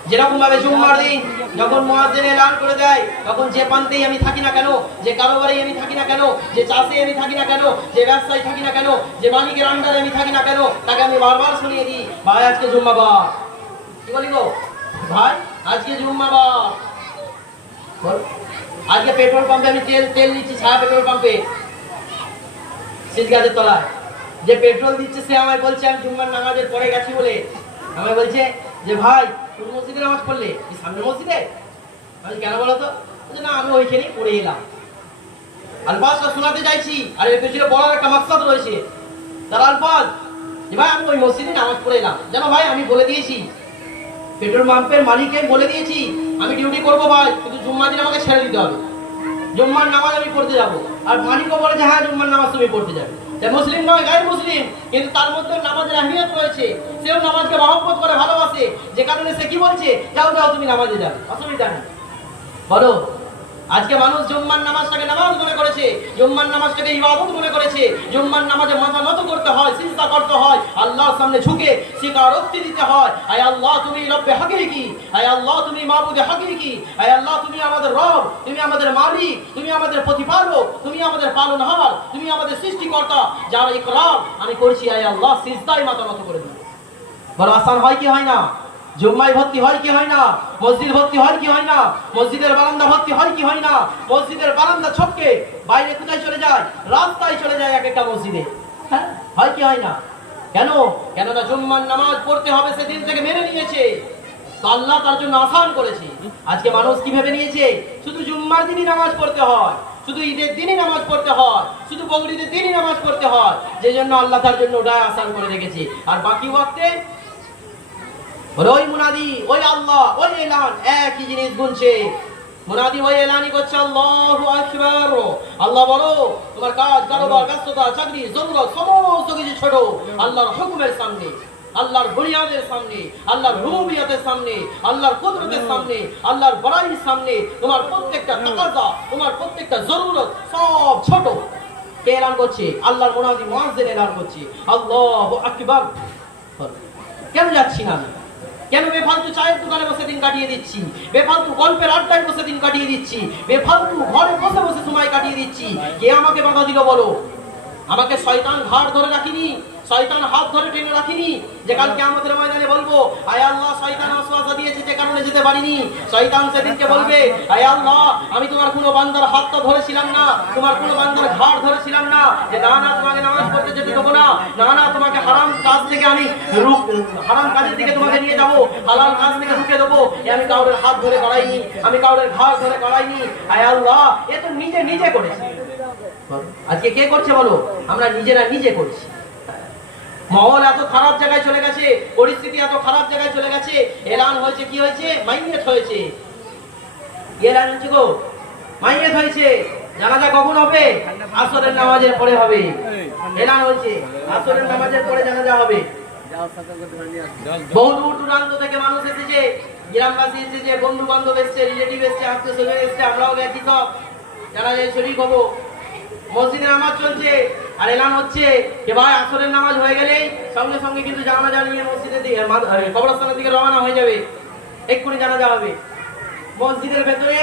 যেরকম ভাবে জুম্মার দিন যখন মুয়াজ্জিন এলান করে দেয়, তখন যে প্রান্তেই আমি থাকি না কেন, যে কারোবারেই আমি থাকি না কেন, যে চাষে আমি থাকি না কেন, যে ব্যবসায় থাকি না কেন, যে মালিকের আন্ডারে আমি থাকি না কেন, তাকে আমি বারবার শুনিয়ে দিই, ভাই আজকে জুম্মাবার। কি বলি গো ভাই, আজকে জুম্মাবার। আজকে পেট্রোল পাম্পে আমি তেল নিচ্ছি, ছায়া পেট্রোল পাম্পে শীত গাছের তলায় যে পেট্রোল দিচ্ছে, সে আমায় বলছে আমি জুম্মার নামাজের পরে গেছি বলে আমায় বলছে যে ভাই কোন মসজিদে নামাজ পড়লে? কি সামনে মসজিদে? আমি কেন বলো তো? না আমি ওইখানেই পড়ে এলাম। আলফাজটা শোনাতে চাইছি, আর এর পেছনে বলার একটা মাকসাদ রয়েছে। তার আলফাজ যে ভাই আমি ওই মসজিদে নামাজ পড়ে এলাম, জানো ভাই আমি বলে দিয়েছি, পেট্রোল পাম্পের মালিককে বলে দিয়েছি আমি ডিউটি করবো ভাই, কিন্তু জুম্মার দিন আমাকে ছেড়ে দিতে হবে, জুম্মার নামাজ আমি পড়তে যাবো। আর মালিকও বলেছে হ্যাঁ জুম্মার নামাজ তুমি পড়তে যাবে। মুসলিম নয়, গায়ের মুসলিম, কিন্তু তার মধ্যে নামাজের আহমিয়ত রয়েছে, সেও নামাজকে মহব্বত করে, ভালোবাসে, যে কারণে সে কি বলছে, যাও যাও তুমি নামাজে যাবে, অসুবিধা নেই। বলো আজকে মানুষ জুম্মার নামাজটাকে নামাজ মনে করেছে, জুম্মার নামাজটাকে ইবাদত মনে করেছে, জুম্মার নামাজে মাথা নত করতে হয়, সিজদা করতে হয়, আল্লাহর সামনে ঝুঁকে স্বীকারোক্তি দিতে হয়, আয় আল্লাহ তুমি রব্বে হাকিকি, আয় আল্লাহ তুমি মাবুদে হাকিকি, আয় আল্লাহ তুমি আমাদের রব, তুমি আমাদের মালিক, তুমি আমাদের প্রতিপালক, তুমি আমাদের পালনহার, তুমি আমাদের সৃষ্টিকর্তা, যার ইকরার আমি করছি, আয় আল্লাহ সিজদায় মাথা নত করে দিই। বড় আসান হয় কি হয় না? জুম্মায় ভর্তি হয় কি হয় না? মসজিদ ভর্তি হয় কি হয় না? মসজিদের বারান্দা ভর্তি হয় কি হয় না? মসজিদের বারান্দা ছক্কে বাইরে কোথায় চলে যায়? রাস্তায় চলে যায় এক একটা মসজিদে। হ্যাঁ, হয় কি হয় না? কেন? কেননা জুম্মার নামাজ পড়তে হবে সেদিন থেকে মেনে নিয়েছে, তো আল্লাহ তার জন্য আসান করেছে। আজকে মানুষ কি ভেবে নিয়েছে? শুধু জুম্মার দিনই নামাজ পড়তে হয়, শুধু ঈদের দিনই নামাজ পড়তে হয়, শুধু বকরিদের দিনই নামাজ পড়তে হয়, যে জন্য আল্লাহ তার জন্য ওটা আসান করে রেখেছে। আর বাকি ওয়াক্তে ওই মুনাদি, ওই আল্লাহ, ওই এলান একই জিনিস গুনছে, মুনাদি হয়ে এলানি করছে আল্লাহু আকবার। আল্লাহ বলো তোমার কাজ কারোবার ব্যস্ততা চাকরি জরুরত সমস্ত কিছু ছোট আল্লাহর হুকুমের সামনে, আল্লাহর বুনিয়াদের সামনে, আল্লাহর রুবুবিয়তের সামনে, আল্লাহর কুদরতের সামনে, আল্লাহর বড়াইয়ের সামনে তোমার প্রত্যেকটা তাকাজা, তোমার প্রত্যেকটা জরুরত সব ছোট। কে এলান করছে? আল্লাহর মুনাদি মুয়াজ্জিন এলান করছে আল্লাহু আকবার। কেন যাচ্ছি না আমি? কেন বেফালতু চায়ের দোকানে বসে দিন কাটিয়ে দিচ্ছি, বেফালতু গল্পের আড্ডায় বসে দিন কাটিয়ে দিচ্ছি, বেফালতু ঘরে বসে বসে সময় কাটিয়ে দিচ্ছি? কে আমাকে বাধা দিল বলো? আমাকে শয়তান ঘাড় ধরে রাখিনি, শয়তান হাত ধরে টেনে রাখিনি যে কালকে আমাদের ময়দানে বলবো আয় আল্লাহ শয়তান ওয়াসওয়াসা দিয়েছে যে কারণে যেতে পারিনি। শয়তান সেদিনকে বলবে আয় আল্লাহ আমি তোমার কোনো বান্দার হাতটা ধরেছিলাম না, তোমার কোনো বান্দার ঘাড় ধরেছিলাম না, যে না না তোমাকে নামাজ পড়তে যেতে দেবো না, না না তোমাকে হারাম কাজ থেকে আমি হারাম কাজের দিকে তোমাকে নিয়ে যাবো, হালাল কাজ থেকে রুখে দেবো। আমি কাউরের হাত ধরে করাইনি, আমি কাউরের ঘাড় ধরে করাইনি। আয় আল্লাহ এ তো নিজে নিজে করেছে। আজকে কে করছে বলো? আমরা নিজেরা নিজে করছি। মহল এত খারাপ জায়গায় চলে গেছে, পরিস্থিতি এত খারাপ জায়গায় চলে গেছে। এলান হয়েছে, কি হয়েছে? মাইয়াত হয়েছে। এলান হয়েছে গো, মাইয়াত হয়েছে। জানাজা কখন হবে? আসরের নামাজের পরে হবে। এলান হয়েছে আসরের নামাজের পরে জানাজা হবে। বহু দূর দূরান্ত থেকে মানুষ এসেছে, গ্রামবাসী এসেছে, বন্ধু বান্ধব এসছে, রিলেটিভ এসছে, আত্মীয় স্বজন এসছে, আমরাও গেছি। সব জানাজায় শরীক হবো। মসজিদে নামাজ চলছে আর এলান হচ্ছে যে ভাই আসরের নামাজ হয়ে গেলেই সঙ্গে সঙ্গে কিন্তু জানাজা নিয়ে মসজিদের দিকে কবরস্থানের দিকে রওনা হয়ে যাবে, এক্ষুনি জানাজা হবে। মসজিদের ভেতরে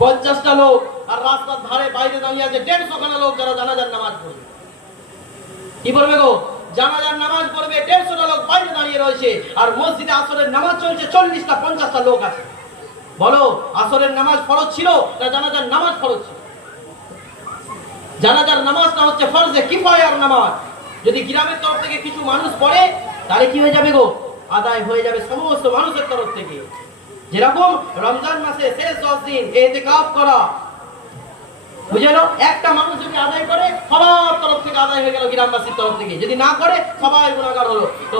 50টা লোক আর রাস্তার ধারে বাইরে দাঁড়িয়ে আছে 150 খানা লোক যারা জানাজার নামাজ পড়বে। কি পড়বে গো? জানাজার নামাজ পড়বে। 150টা লোক বাইরে দাঁড়িয়ে রয়েছে আর মসজিদে আসরের নামাজ চলছে, 40টা 50টা লোক আছে। বলো আসরের নামাজ ফরজ ছিল না জানাজার নামাজ ফরজ ছিল? জানাজার নামাজটা হচ্ছে ফরজে কিফায়ার নামাজ। যদি গ্রামের তরফ থেকে কিছু মানুষ পড়ে তাহলে কি হয়ে যাবে গো? আদায় হয়ে যাবে সমস্ত মানুষের তরফ থেকে। যেরকম রমজান মাসে শেষ 10 দিন ইতিকাফ করা, বুঝলো? একটা মানুষ যদি আদায় করে সবার তরফ থেকে আদায় হয়ে গেল, গ্রামবাসীর তরফ থেকে। যদি না করে সবাই গুনাহগার হলো। তো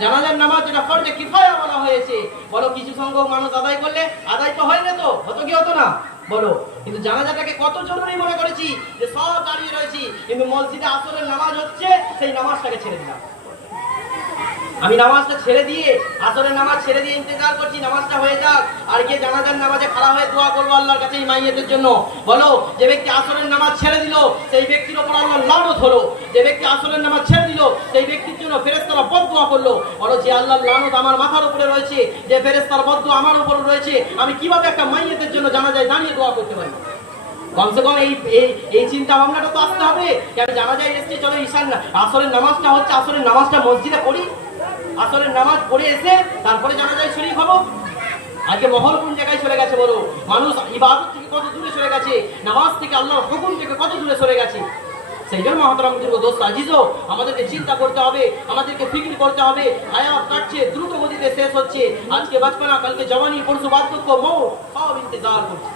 জানাজার নামাজ যেটা ফরজে কিফায়া বলা হয়েছে, বলো কিছু সংখ্যক মানুষ আদায় করলে আদায় তো হয় না, তো হতো কি হতো না বলো? কিন্তু জানাজাটাকে কত জরুরি মনে করেছি যে সব দাঁড়িয়ে রয়েছি, কিন্তু মসজিদে আসরের নামাজ হচ্ছে, সেই নামাজটাকে ছেড়ে দিলাম। আমি নামাজটা ছেড়ে দিয়ে, আসরের নামাজ ছেড়ে দিয়ে ইন্তেজার করছি নামাজটা হয়ে যাক, আর গিয়ে জানাজার নামাজে খাড়া হয়ে দোয়া করবো আল্লাহর কাছে এই মাইয়াতের জন্য। বলো যে ব্যক্তি আসরের নামাজ ছেড়ে দিল সেই ব্যক্তির উপর আল্লাহর লানত হলো। যে ব্যক্তি আসরের নামাজ ছেড়ে দিল সেই ব্যক্তির জন্য ফেরেশতারা বদদোয়া করলো। বলো যে আল্লাহর লানত আমার মাথার উপরে রয়েছে, যে ফেরেশতার বদদোয়া আমার উপরে রয়েছে, আমি কিভাবে একটা মাইয়াতের জন্য জানাজায় দাঁড়িয়ে দোয়া করতে পারি? কমসে কম এই চিন্তা ভাবনাটা তো আসতে হবে। আমি জানাজায় এসেছি, চলো ঈশান আসরের নামাজটা হচ্ছে, আসরের নামাজটা মসজিদে পড়ি, আসরের নামাজ পড়ে এসে তারপরে জানাজায় শরীক হবো। আজকে মহল কোন জায়গায় চলে গেছে বলো? মানুষ ইবাদত থেকে কত দূরে সরে গেছে, নামাজ থেকে আল্লাহর হুকুম থেকে কত দূরে সরে গেছে। সেই জন্য মহতরম দোস্ত আজিজও আমাদেরকে চিন্তা করতে হবে, আমাদেরকে ফিকির করতে হবে। হায়াত কাটছে, দ্রুত গতিতে শেষ হচ্ছে। আজকে বাঁচপানা, কালকে জওয়ানি, পরশু বার্ধক্য, মৌত, সব ইন্তজার করছে।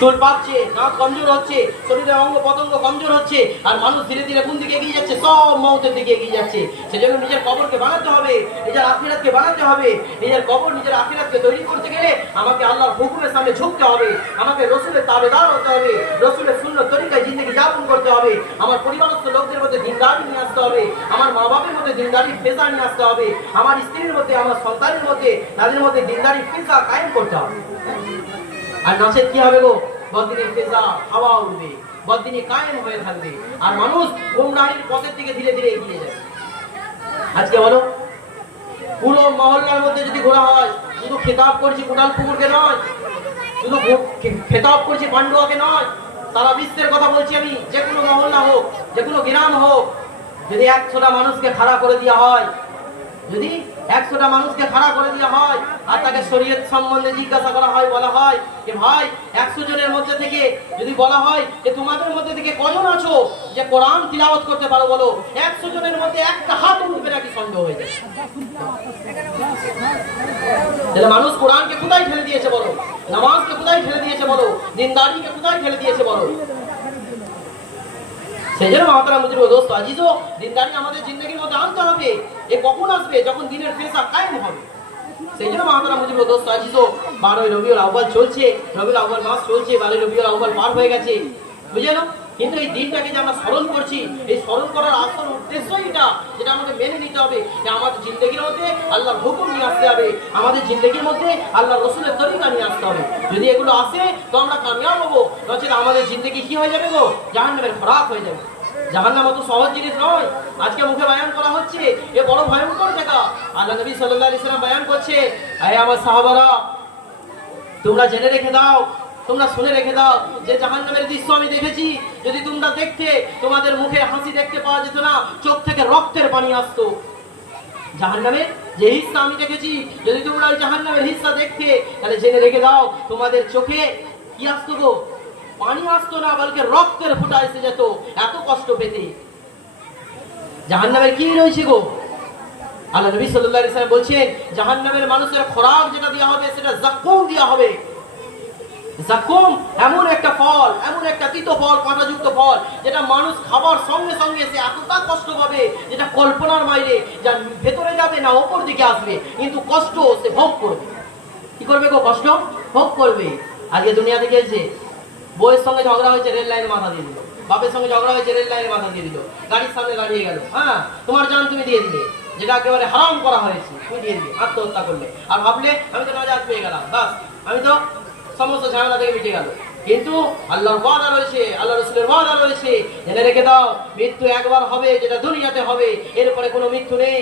চুল পাকছে, দাঁত কমজোর হচ্ছে, শরীরের অঙ্গ পতঙ্গ কমজোর হচ্ছে, আর মানুষ ধীরে ধীরে কোন দিকে এগিয়ে যাচ্ছে? সব মৌতের দিকে এগিয়ে যাচ্ছে। সেজন্য নিজের কবরকে বানাতে হবে, নিজের আখিরাতকে বানাতে হবে। নিজের কবর, নিজের আখিরাতকে তৈরি করতে গেলে আমাকে আল্লাহর হুকুমের সামনে ঝুঁকতে হবে, আমাকে রসুলের তাবেদার হতে হবে, রসুলের সুন্নাত তরিকায় জিন্দেগি যাপন করতে হবে। আমার পরিবারস্থ লোকদের মধ্যে দিনদারি নিয়ে আসতে হবে, আমার মা বাবার মধ্যে দিনদারি পেশা নিয়ে আসতে হবে, আমার স্ত্রীর মধ্যে, আমার সন্তানের মধ্যে, তাদের মধ্যে দিনদারি পেশা কায়েম করতে হবে। আর নচেত কি হবে গো? বদিনের পেশা হাওয়া উঠবে, বদিনী কায়েম হয়ে থাকবে, আর মানুষ গুমরাহির পথের দিকে ধীরে ধীরে এগিয়ে যাবে। আজকে বলো পুরো মহল্লার মধ্যে যদি ঘোরা হয়, শুধু খেতাব করছি কোটাল পুকুরকে নয়, শুধু খেতাব করছি পান্ডুয়াকে নয়, সারা বিশ্বের কথা বলছি আমি। যে কোনো মহল্লা হোক, যে কোনো গ্রাম হোক, যদি 100টা মানুষকে খাড়া করে দেওয়া হয়, যদি 100টা মানুষকে খাড়া করে দেওয়া হয় আর তাকে শরীয়ত সম্বন্ধে জিজ্ঞাসা করা হয়, বলা হয় যে ভাই 100 জনের মধ্যে থেকে যদি বলা হয় যে তোমাদের মধ্যে থেকে কজন আছো যে কোরআন তিলাওয়াত করতে পারো, বলো 100 জনের মধ্যে একটা হাত উঠবে নাকি সন্দেহ হয়ে যায়। তাহলে মানুষ কোরআনকে কোথায় ঠেলে দিয়েছে বলো? নামাজকে কোথায় ঠেলে দিয়েছে বলো? দিনদারিকে কোথায় ঠেলে দিয়েছে বলো? সেই জন্য মহতরম মুজিব দোস্ত আজিজও দিনদারি আমাদের জিন্দগির মধ্যে আনতে হবে। এ কখন আসবে? যখন দিনের পেশা কায়েম হবে। সেই জন্য মাহতারা মুজিব দোস্ত আজিজো 12 রবিউল আউয়াল চলছে, রবিউল আউয়াল মাস চলছে, 12 রবিউল আউয়াল পার হয়ে গেছে, বুঝলেন? কিন্তু এই দিনটাকে যে আমরা স্মরণ করছি, এই স্মরণ করার আসল উদ্দেশ্যই এটা, যেটা আমাদের মেনে নিতে হবে যে আমাদের জিন্দগির মধ্যে আল্লাহর হুকুম নিয়ে আসতে হবে, আমাদের জিন্দগির মধ্যে আল্লাহর রসুলের তরিকা নিয়ে আসতে হবে। যদি এগুলো আসে তো আমরা কামিয়াব হবো, নচেত আমাদের জিন্দগি কি হয়ে যাবে গো? জাহান্নামের খোরাক হয়ে যাবে। জাহান্নাম অত সহজ জিনিস নয়। আজকে মুখে বয়ান করা হচ্ছে, এ বড় ভয়ঙ্কর জায়গা। আল্লাহ নবী সাল্লাল্লাহু আলাইহি সাল্লাম বয়ান করছে, আয় আমার সাহাবারা, তোমরা জেনে রেখে দাও, তোমরা শুনে রেখে দাও যে জাহান্নামের দৃশ্য আমি দেখেছি। যদি তোমরা দেখতে, তোমাদের মুখে হাসি দেখতে পাওয়া যেত না, চোখ থেকে রক্তের পানি আসতো। জাহান্নামের যে হিস্সা আমি দেখেছি, যদি তোমরা ওই জাহান্নামের হিস্সা দেখতে, তাহলে জেনে রেখে দাও তোমাদের চোখে কি আসতো গো? পানি আসতো না, বলকে রক্তের ফোঁটা এসে যেত, এত কষ্ট পেতে। জাহান্নামের কি রয়েছে গো? আল্লাহ নবী সাল্লাল্লাহু আলাইহি ওয়াসাল্লাম বলছেন, জাহান্নামের মানুষের খোরাক যেটা দেওয়া হবে সেটা যাকুম দেওয়া হবে। যাকুম এমন একটা ফল, এমন একটা তিতো ফল, কাঁটাযুক্ত ফল, যেটা মানুষ খাবার সঙ্গে সঙ্গে সে এতটা কষ্ট পাবে যেটা কল্পনার বাইরে, যার ভেতরে যাবে না ওপর দিকে আসবে, কিন্তু কষ্ট সে ভোগ করবে। কি করবে গো? কষ্ট ভোগ করবে। আজকে দুনিয়া থেকে এসে বউয়ের সঙ্গে ঝগড়া হয়েছে, রেল লাইনে মাথা দিয়ে দিল। বাপের সঙ্গে ঝগড়া হয়েছে, রেল লাইনে মাথা দিয়ে দিল। গাড়ির সামনে দাঁড়িয়ে গেল, হ্যাঁ তোমার জান তুমি দিয়ে দিলে, যেটা একেবারে হারাম করা হয়েছে তুমি দিয়ে দিলে, আত্মহত্যা করলে, আর ভাবলে আমি তো নাজাত পেয়ে গেলাম, বাস আমি তো সমস্ত ঝামেলা থেকে মিটে গেল। কিন্তু আল্লাহর ওয়াদা রয়েছে, আল্লাহ রাসূলের ওয়াদা রয়েছে, জেনে রেখে দাও মৃত্যু একবার হবে, যেটা দুনিয়াতে হবে, এরপরে কোনো মৃত্যু নেই।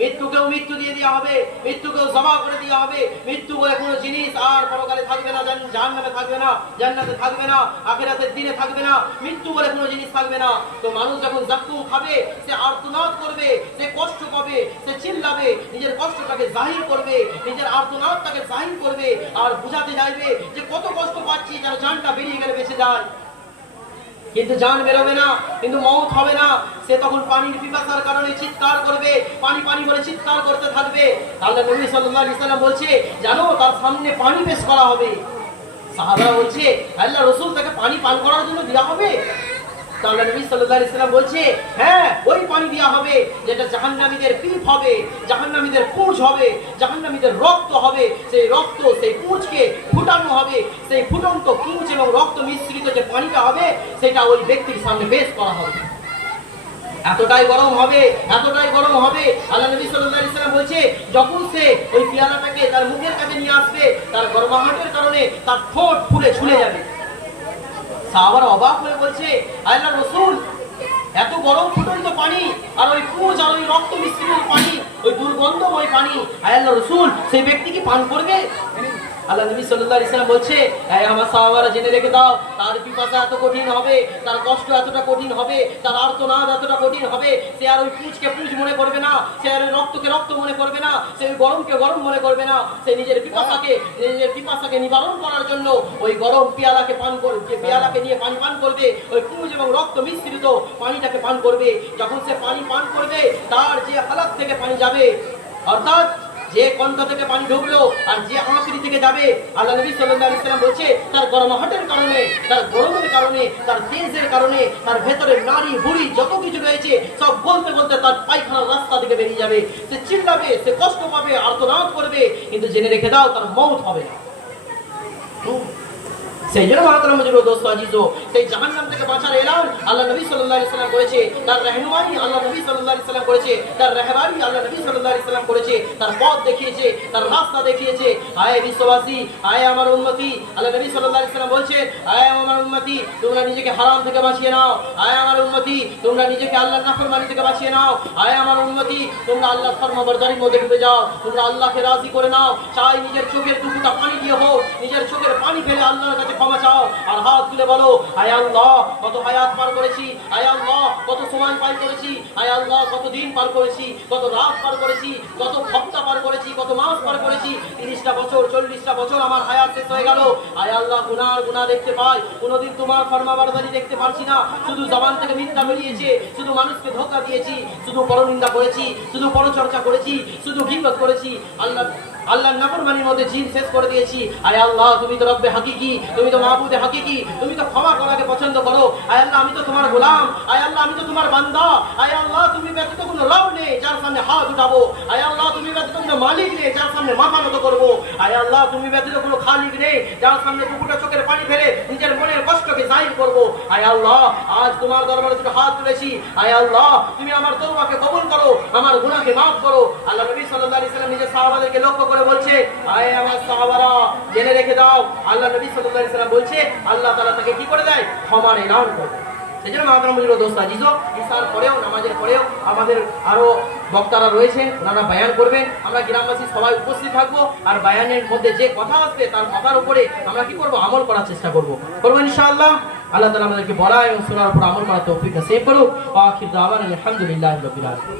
মৃত্যুকেও মৃত্যু দিয়ে দেওয়া হবে, মৃত্যুকেও জমা করে দেওয়া হবে। মৃত্যু বলে কোনো জিনিস আর পরকালে থাকবে না, জাহান্নামে থাকবে না, জান্নাতে থাকবে না, আখিরাতের দিনে থাকবে না, মৃত্যু বলে কোনো জিনিস থাকবে না। তো মানুষ যখন যাকুম খাবে, সে আর্তনাদ করবে, সে কষ্ট পাবে, সে চিল্লাবে, নিজের কষ্টটাকে জাহির করবে, নিজের আর্তনাদটাকে জাহির করবে, আর বুঝাতে চাইবে যে কত কষ্ট পাচ্ছি, যেন জানটা বেরিয়ে গেলে বেঁচে যায়। কিন্তু জান বেরোবে না, কিন্তু মওত হবে না। সে তখন পানির পিপাসার কারণে চিৎকার করবে, পানি পানি বলে চিৎকার করতে থাকবে। আল্লাহ নবী সাল্লাল্লাহু আলাইহি ওয়াসাল্লাম বলছে, জানো তার সামনে পানি পেশ করা হবে। সাহাবারা বলছে, আল্লাহ রাসূল তাকে পানি পান করার জন্য দেওয়া হবে? আল্লাহ নবী সাল্লাল্লাহু আলাইহি ওয়াসাল্লাম বলছে, হ্যাঁ ওই পানি দেওয়া হবে যেটা জাহান্নামীদের পিপ হবে, জাহান্নামীদের পুঁজ হবে, জাহান্নামীদের রক্ত হবে। সেই রক্ত, সেই পুঁজকে ফুটানো হবে, সেই ফুটন্ত পুঁজ এবং রক্ত মিশ্রিত যে পানিটা হবে, সেটা ওই ব্যক্তির সামনে পেশ করা হবে। এতটাই গরম হবে, এতটাই গরম হবে। আল্লাহ নবী সাল্লাল্লাহু আলাইহি ওয়াসাল্লাম বলছে, যখন সে ওই পেয়ালাটাকে তার মুখের কাছে নিয়ে আসবে, তার গরমাহটের কারণে তার ঠোঁট ফুলে ঝুলে যাবে। সাহাবারা অবাক হয়ে বলছে, আল্লাহ রাসূল এত গরম ফুটন্ত পানি, আর ওই পুঁজ আর ওই রক্ত মিশ্রিত পানি, ওই দুর্গন্ধময় পানি, আল্লাহ রাসূল সেই ব্যক্তি কি পান করবে? আল্লাহ নবী সাল্লাল্লাহু আলাইহি ওয়াসাল্লাম বলছে, এই আমার সাহাবারা জেনে রেখে দাও, তার পিপাসা এত কঠিন হবে, তার কষ্ট এতটা কঠিন হবে, তার আর্তনাদ এতটা কঠিন হবে, সে আর ওই পুঁজকে পুঁজ মনে করবে না, সে আর ওই রক্তকে রক্ত মনে করবে না, সে ওই গরমকে গরম মনে করবে না। সে নিজের পিপাসাকে নিবারণ করার জন্য ওই গরম পেয়ালাকে পান করবে, যে পেয়ালাকে নিয়ে পানি পান করবে, ওই পুঁজ এবং রক্ত মিশ্রিত পানিটাকে পান করবে। যখন সে পানি পান করবে, তার যে হালাত থেকে পানি যাবে, অর্থাৎ যে কণ্ঠ থেকে পানি ঢুকলো আর যে আঁকড়ি থেকে যাবে, আল্লাহ নবী সাল্লাল্লাহু আলাইহি ওয়াসাল্লাম বলছে, তার গরমাহটের কারণে, তার গরমের কারণে, তার তেজের কারণে, তার ভেতরে নাড়ি ভুঁড়ি যত কিছু রয়েছে সব বলতে বলতে তার পায়খানার রাস্তা থেকে বেরিয়ে যাবে। সে চিল্লাবে, সে কষ্ট পাবে, আর্তনাদ করবে, কিন্তু জেনে রেখে দাও তার মওত হবে না। সেই জন্য মাহতারাম মুজিব দোস্ত আজিজো, সেই জাহান্নাম থেকে বাঁচার এলান আল্লাহ নবী সাল্লাল্লাহু আলাইহি ওয়াসাল্লাম করেছে, তার রাহনুমাই আল্লাহ নবী সাল্লাল্লাহু আলাইহি ওয়াসাল্লাম করেছে, তার রাহবারি আল্লাহ নবী সাল্লাল্লাহু আলাইহি ওয়াসাল্লাম করেছে, তার পথ দেখিয়েছে, তার রাস্তা দেখিয়েছে। আয় বিশ্ববাসী, আয় আমার উম্মতি, আল্লাহ নবী সাল্লাল্লাহু আলাইহি ওয়াসাল্লাম বলছেন, আয় আমার উম্মতি, তোমরা নিজেকে হারাম থেকে বাঁচিয়ে নাও। আয় আমার উম্মতি, তোমরা নিজেকে আল্লাহর নাফরমানি থেকে বাঁচিয়ে নাও। আয় আমার উম্মতি, তোমরা আল্লাহর ফরমাবরদারির মধ্যে ডুবে যাও, তোমরা আল্লাহকে রাজি করে নাও। চাই নিজের চোখের দুটা পানি দিয়ে হোক, নিজের চোখের পানি ফেলে আল্লাহর কাছে ক্ষমা চাও, আর হাত তুলে বলো, আয় আল্লাহ কত হায়াত পার করেছি, আয় আল্লাহ কত সময় পার করেছি, আয় আল্লাহ কত দিন পার করেছি, কত রাত পার করেছি, কত সপ্তাহ পার করেছি, কত মাস পার করেছি, 30টা বছর 40টা বছর আমার হায়াত শেষ হয়ে গেল। আয় আল্লাহ গুনাহ দেখতে পাই, কোনোদিন তোমার ফরমাবরদারি দেখতে পারছি না। শুধু জবান থেকে মিথ্যা বেরিয়েছে, শুধু মানুষকে ধোঁকা দিয়েছি, শুধু পরনিন্দা করেছি, শুধু পরচর্চা করেছি, শুধু গীবত করেছি। আল্লাহর নাফরমানির মধ্যে জিন শেষ করে দিয়েছি। আয় আল্লাহ তুমি তো রব্বে হাকিকি, তুমি তো মাহবুবে হাকিকি, তুমি তো ক্ষমা করাকে পছন্দ করো। আয় আল্লাহ আমি তো তোমার গোলাম, আয় আল্লাহ আমি তো তোমার বান্দা। আয় আল্লাহ তুমি ব্যতীত কোনো রব নেই যার সামনে হাত উঠাবো। আয় আল্লাহ তুমি ব্যতীত কোনো মালিক নেই যার সামনে মাথা নত করবো। আয় আল্লাহ তুমি ব্যতীত কোনো খালিক নেই যার সামনে বুকুটা চোখের পানি ফেলে নিজের মনের কষ্টকে জাহির করবো। আয় আল্লাহ আজ তোমার দরবারে দুটো হাত তুলেছি। আয় আল্লাহ তুমি আমার তওবাকে কবুল করো, আমার গুনাহকে মাফ করো। আল্লাহ নবী সাল্লাল্লাহু আলাইহি ওয়াসাল্লাম নিজের সাহাবাদেরকে লক্ষ্য করে বলছে, আয় আমার সাহাবারা জেনে রেখে দাও, আল্লাহ নবী সাল্লাল্লাহু আলাইহি ওয়াসাল্লাম বলছে আল্লাহ তাআলা তাকে কি করে দেয়? ক্ষমার এলান করে। সেজন্য মাহতারাম মুজিব দোস্ত আজিজ, ইফতার পরেও নামাজের পরেও আমাদের আরো বক্তারা রয়েছেন, ওনারা বায়ান করবেন। আমরা গ্রামবাসী সবাই উপস্থিত থাকবো, আর বায়ানের মধ্যে যে কথা আসবে তার কথার উপরে আমরা কি করবো? আমল করার চেষ্টা করবো ইনশাআল্লাহ। আল্লাহ তাআলা আমাদেরকে বলা এবং শোনার উপর আমল করার তৌফিক নসিব করুক। ওয়া আখির দাওয়ানা আলহামদুলিল্লাহি রাব্বিল আলামিন।